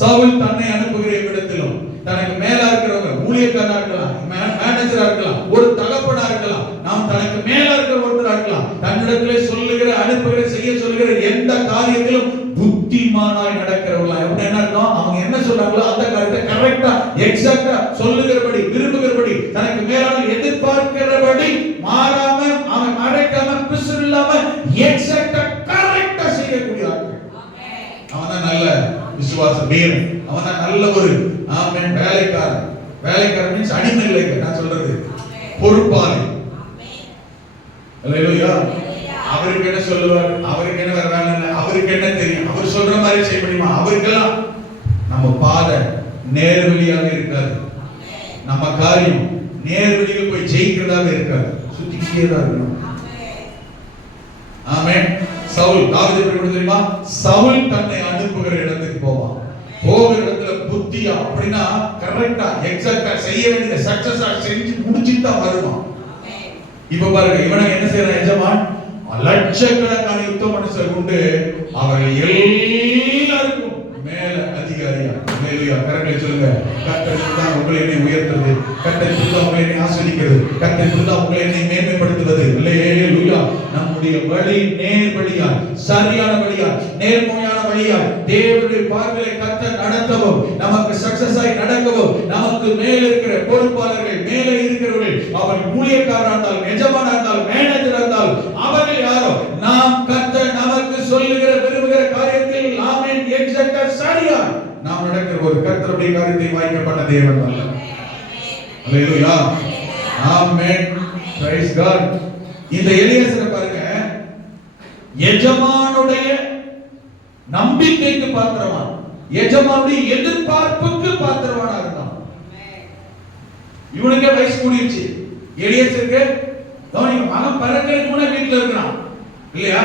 சவுல் தன்னை அனுப்புகிற எவ்விடத்திலும். தனக்கு மேலா இருக்கிறவங்க ஊழியக்காரா இருக்கலாம், மேனேஜரா இருக்கலாம், ஒரு தகப்பனா இருக்கலாம், நாம் தனக்கு மேலா இருக்கிற ஒருத்தரா இருக்கலாம். தன்னிடத்திலே சொல்லுகிற, அனுப்புகிற, செய்ய சொல்லுகிற எந்த காரியத்திலும் புத்திமானாய் நடக்கிறவங்களா. என்ன அர்த்தம்? அவங்க என்ன சொல்றாங்களோ அந்த காரியத்தை கரெக்டா, எக்ஸாக்ட்டா சொல்லுகிறபடி, விரும்புகிறபடி, தனக்கு மேலான எதிர்பார்க்கிறபடி மாறாம அவன் எக்ஸாக்ட்டா கரெக்ட்டா செய்யக்கூடிய ஆட்கள். அவன் நல்ல விசுவாச வீரன், அவன் நல்ல ஒரு ஆமென் வேலைக்காரன். வேலைக்காரன் மீன்ஸ் அடிமை இல்லைங்க, நான் சொல்றது பொறுப்பாளி. அல்லேலூயா. அவருக்கு என்ன சொல்லுவார், அவருக்கு என்ன வேற வேலை இல்லை, அவருக்கு என்ன தெரியும், அவர் சொல்ற மாதிரி செய்ய முடியுமா? அவருக்கெல்லாம் நம்ம பாதை நேர்வழியாக இருக்காது, நம்ம காரியம் நேர்வழியில் போய் ஜெயிக்கிறதாவே இருக்காது, சுத்திக்கிட்டே தான் இருக்கணும். ஆமென். சவுல் தாவீது எப்படி தெரியுமா? சவுல் தன்னை அனுப்புகிற இடத்துக்கு போவான். போகிற இடத்துல புத்தியா அப்படின்னா கரெக்டா எக்ஸாக்ட்டா செய்ய வேண்டியதை சக்சஸா செஞ்சு முடிச்சிட்டு தான் வருவான். இப்ப பாருங்க, இவனை என்ன செய்யறான் எஜமான்? லட்சக்கணக்கான யுத்த மனுஷர் உண்டு, அவர்கள் எல்லாருக்கும் மேல அதிகாரியா. அல்லேலூயா. கரங்களை சொல்லுங்க. கர்த்தர் தான் உங்களை என்னை உயர்த்துறது, கர்த்தர் தான் உங்களை என்னை ஆசீர்வதிக்கிறது, கர்த்தர் தான் உங்களை என்னை மேன்மைப்படுத்துவது. அல்லேலூயா. நம்முடைய வழி நேர் வழியா, சரியான வழியா, நேர்மையான வழியா தேவனுடைய பார்வையை கர்த்தர் நடத்தவும், நமக்கு சக்சஸ் ஆகி நடக்கவும், நமக்கு மேல இருக்கிற பொறுப்பாளர்கள், மேலே இருக்கிறவர்கள், அவர் ஊழியக்காரராக இருந்தால், எஜமானா இருந்தால், மேனேஜரா இருந்தால், அவர்கள் யாரோ நாம் கர்த்தர் நமக்கு சொல்லுகிற விரும்புகிற காரியத்தில் ஆமென் எக்ஸாக்ட்டா சரியா நாம் நடக்கிற ஒரு கர்த்தருடைய காரியத்தை வாய்க்கப்பட்ட தேவன் அல்ல. அல்லேலூயா. ஆமென். Praise God. இந்த எலியாசரை பாருங்க, எஜமானுடைய நம்பிக்கைக்கு பாத்திரவான், எஜமானுடைய எதிர்பார்ப்புக்கு பாத்திரவானா இருந்தான். இவனுக்கே வயசு கூடிருச்சு. எலியாசருக்கு கவனிங்க, மகன் பிறக்கிறதுக்கு முன்னே வீட்டுல இருக்கிறான் இல்லையா?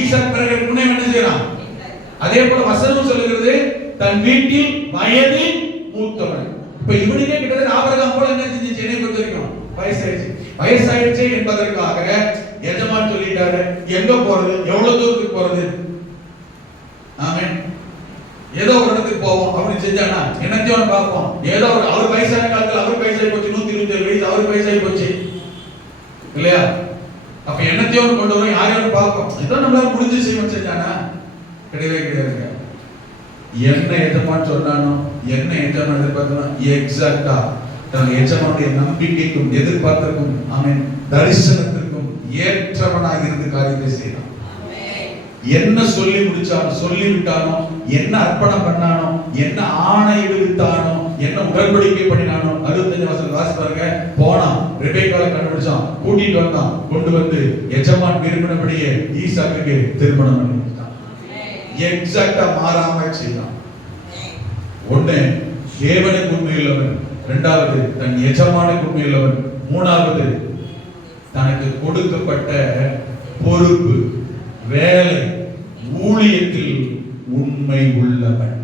ஈசாக் பிறக்கிறதுக்கு முன்னே என்ன செய்யறான்? அதே போல வசனம் சொல்லுகிறது, தன் வீட்டில் வயதில் மூத்தவன். இப்ப இவனுக்கே கிட்டத்தட்ட ஆபிரகாம் போல என்ன செஞ்சிச்சு? என்னை பொறுத்த வரைக்கும் வயசாயிடுச்சு என்பதற்காக எஜமான் சொல்லிட்டாரு, எங்க போறது, எவ்வளவு தூரத்துக்கு போறது, ஆமென், ஏதோ ஒரு இடத்துக்கு போவோம் அப்படின்னு செஞ்சானா என்னத்தையும் பார்ப்போம். ஏதோ ஒரு அவர் வயசான காலத்துல அவருக்கு வயசாகி போச்சு, 127 வயசு அவருக்கு வயசாகி போச்சு இல்லையா? அப்ப என்னத்தையும் கொண்டு வரும், யாரையும் பார்ப்போம், இதான் நம்மளால முடிஞ்சு செய்வோம். செஞ்சானா கிடையவே கிடையாதுங்க. என்ன எஜமான் சொன்னானோ, என்ன எஜமான் எதிர்பார்த்தனோ எக்ஸாக்ட்டா தன் எஜமானுடைய நம்பிக்கைக்கும் எதிர்பார்த்திருக்கும் ஆமென் தரிசனத்திற்கும் ஏற்றவனாக இருந்து காரியத்தை செய்யலாம். என்ன சொல்லி முடிச்சானோ, சொல்லி விட்டானோ, என்ன அர்ப்பணம் பண்ணானோ, என்ன ஆணை விடுத்தானோ, என்ன உடன்படிக்கை பண்ணினானோ, 65 வசனம் வாசி பாருங்க. போனான், ரெபெக்காவை கண்டுபிடிச்சான், கூட்டிட்டு வந்தான், கொண்டு வந்து எஜமான் விரும்பினபடியே ஈசாக்குக்கு திருமணம் பண்ணி கொடுத்தான். எக்ஸாக்ட்டா மாறாம செய்தான். ஒண்ணு தேவனுக்கு உண்மையுள்ளவன், இரண்டாவது தன் எஜமானுக்கு உண்மையுள்ளவன், மூணாவது தனக்கு கொடுக்கப்பட்ட பொறுப்பு, வேலை, ஊழியத்தில் உண்மை உள்ளவன்.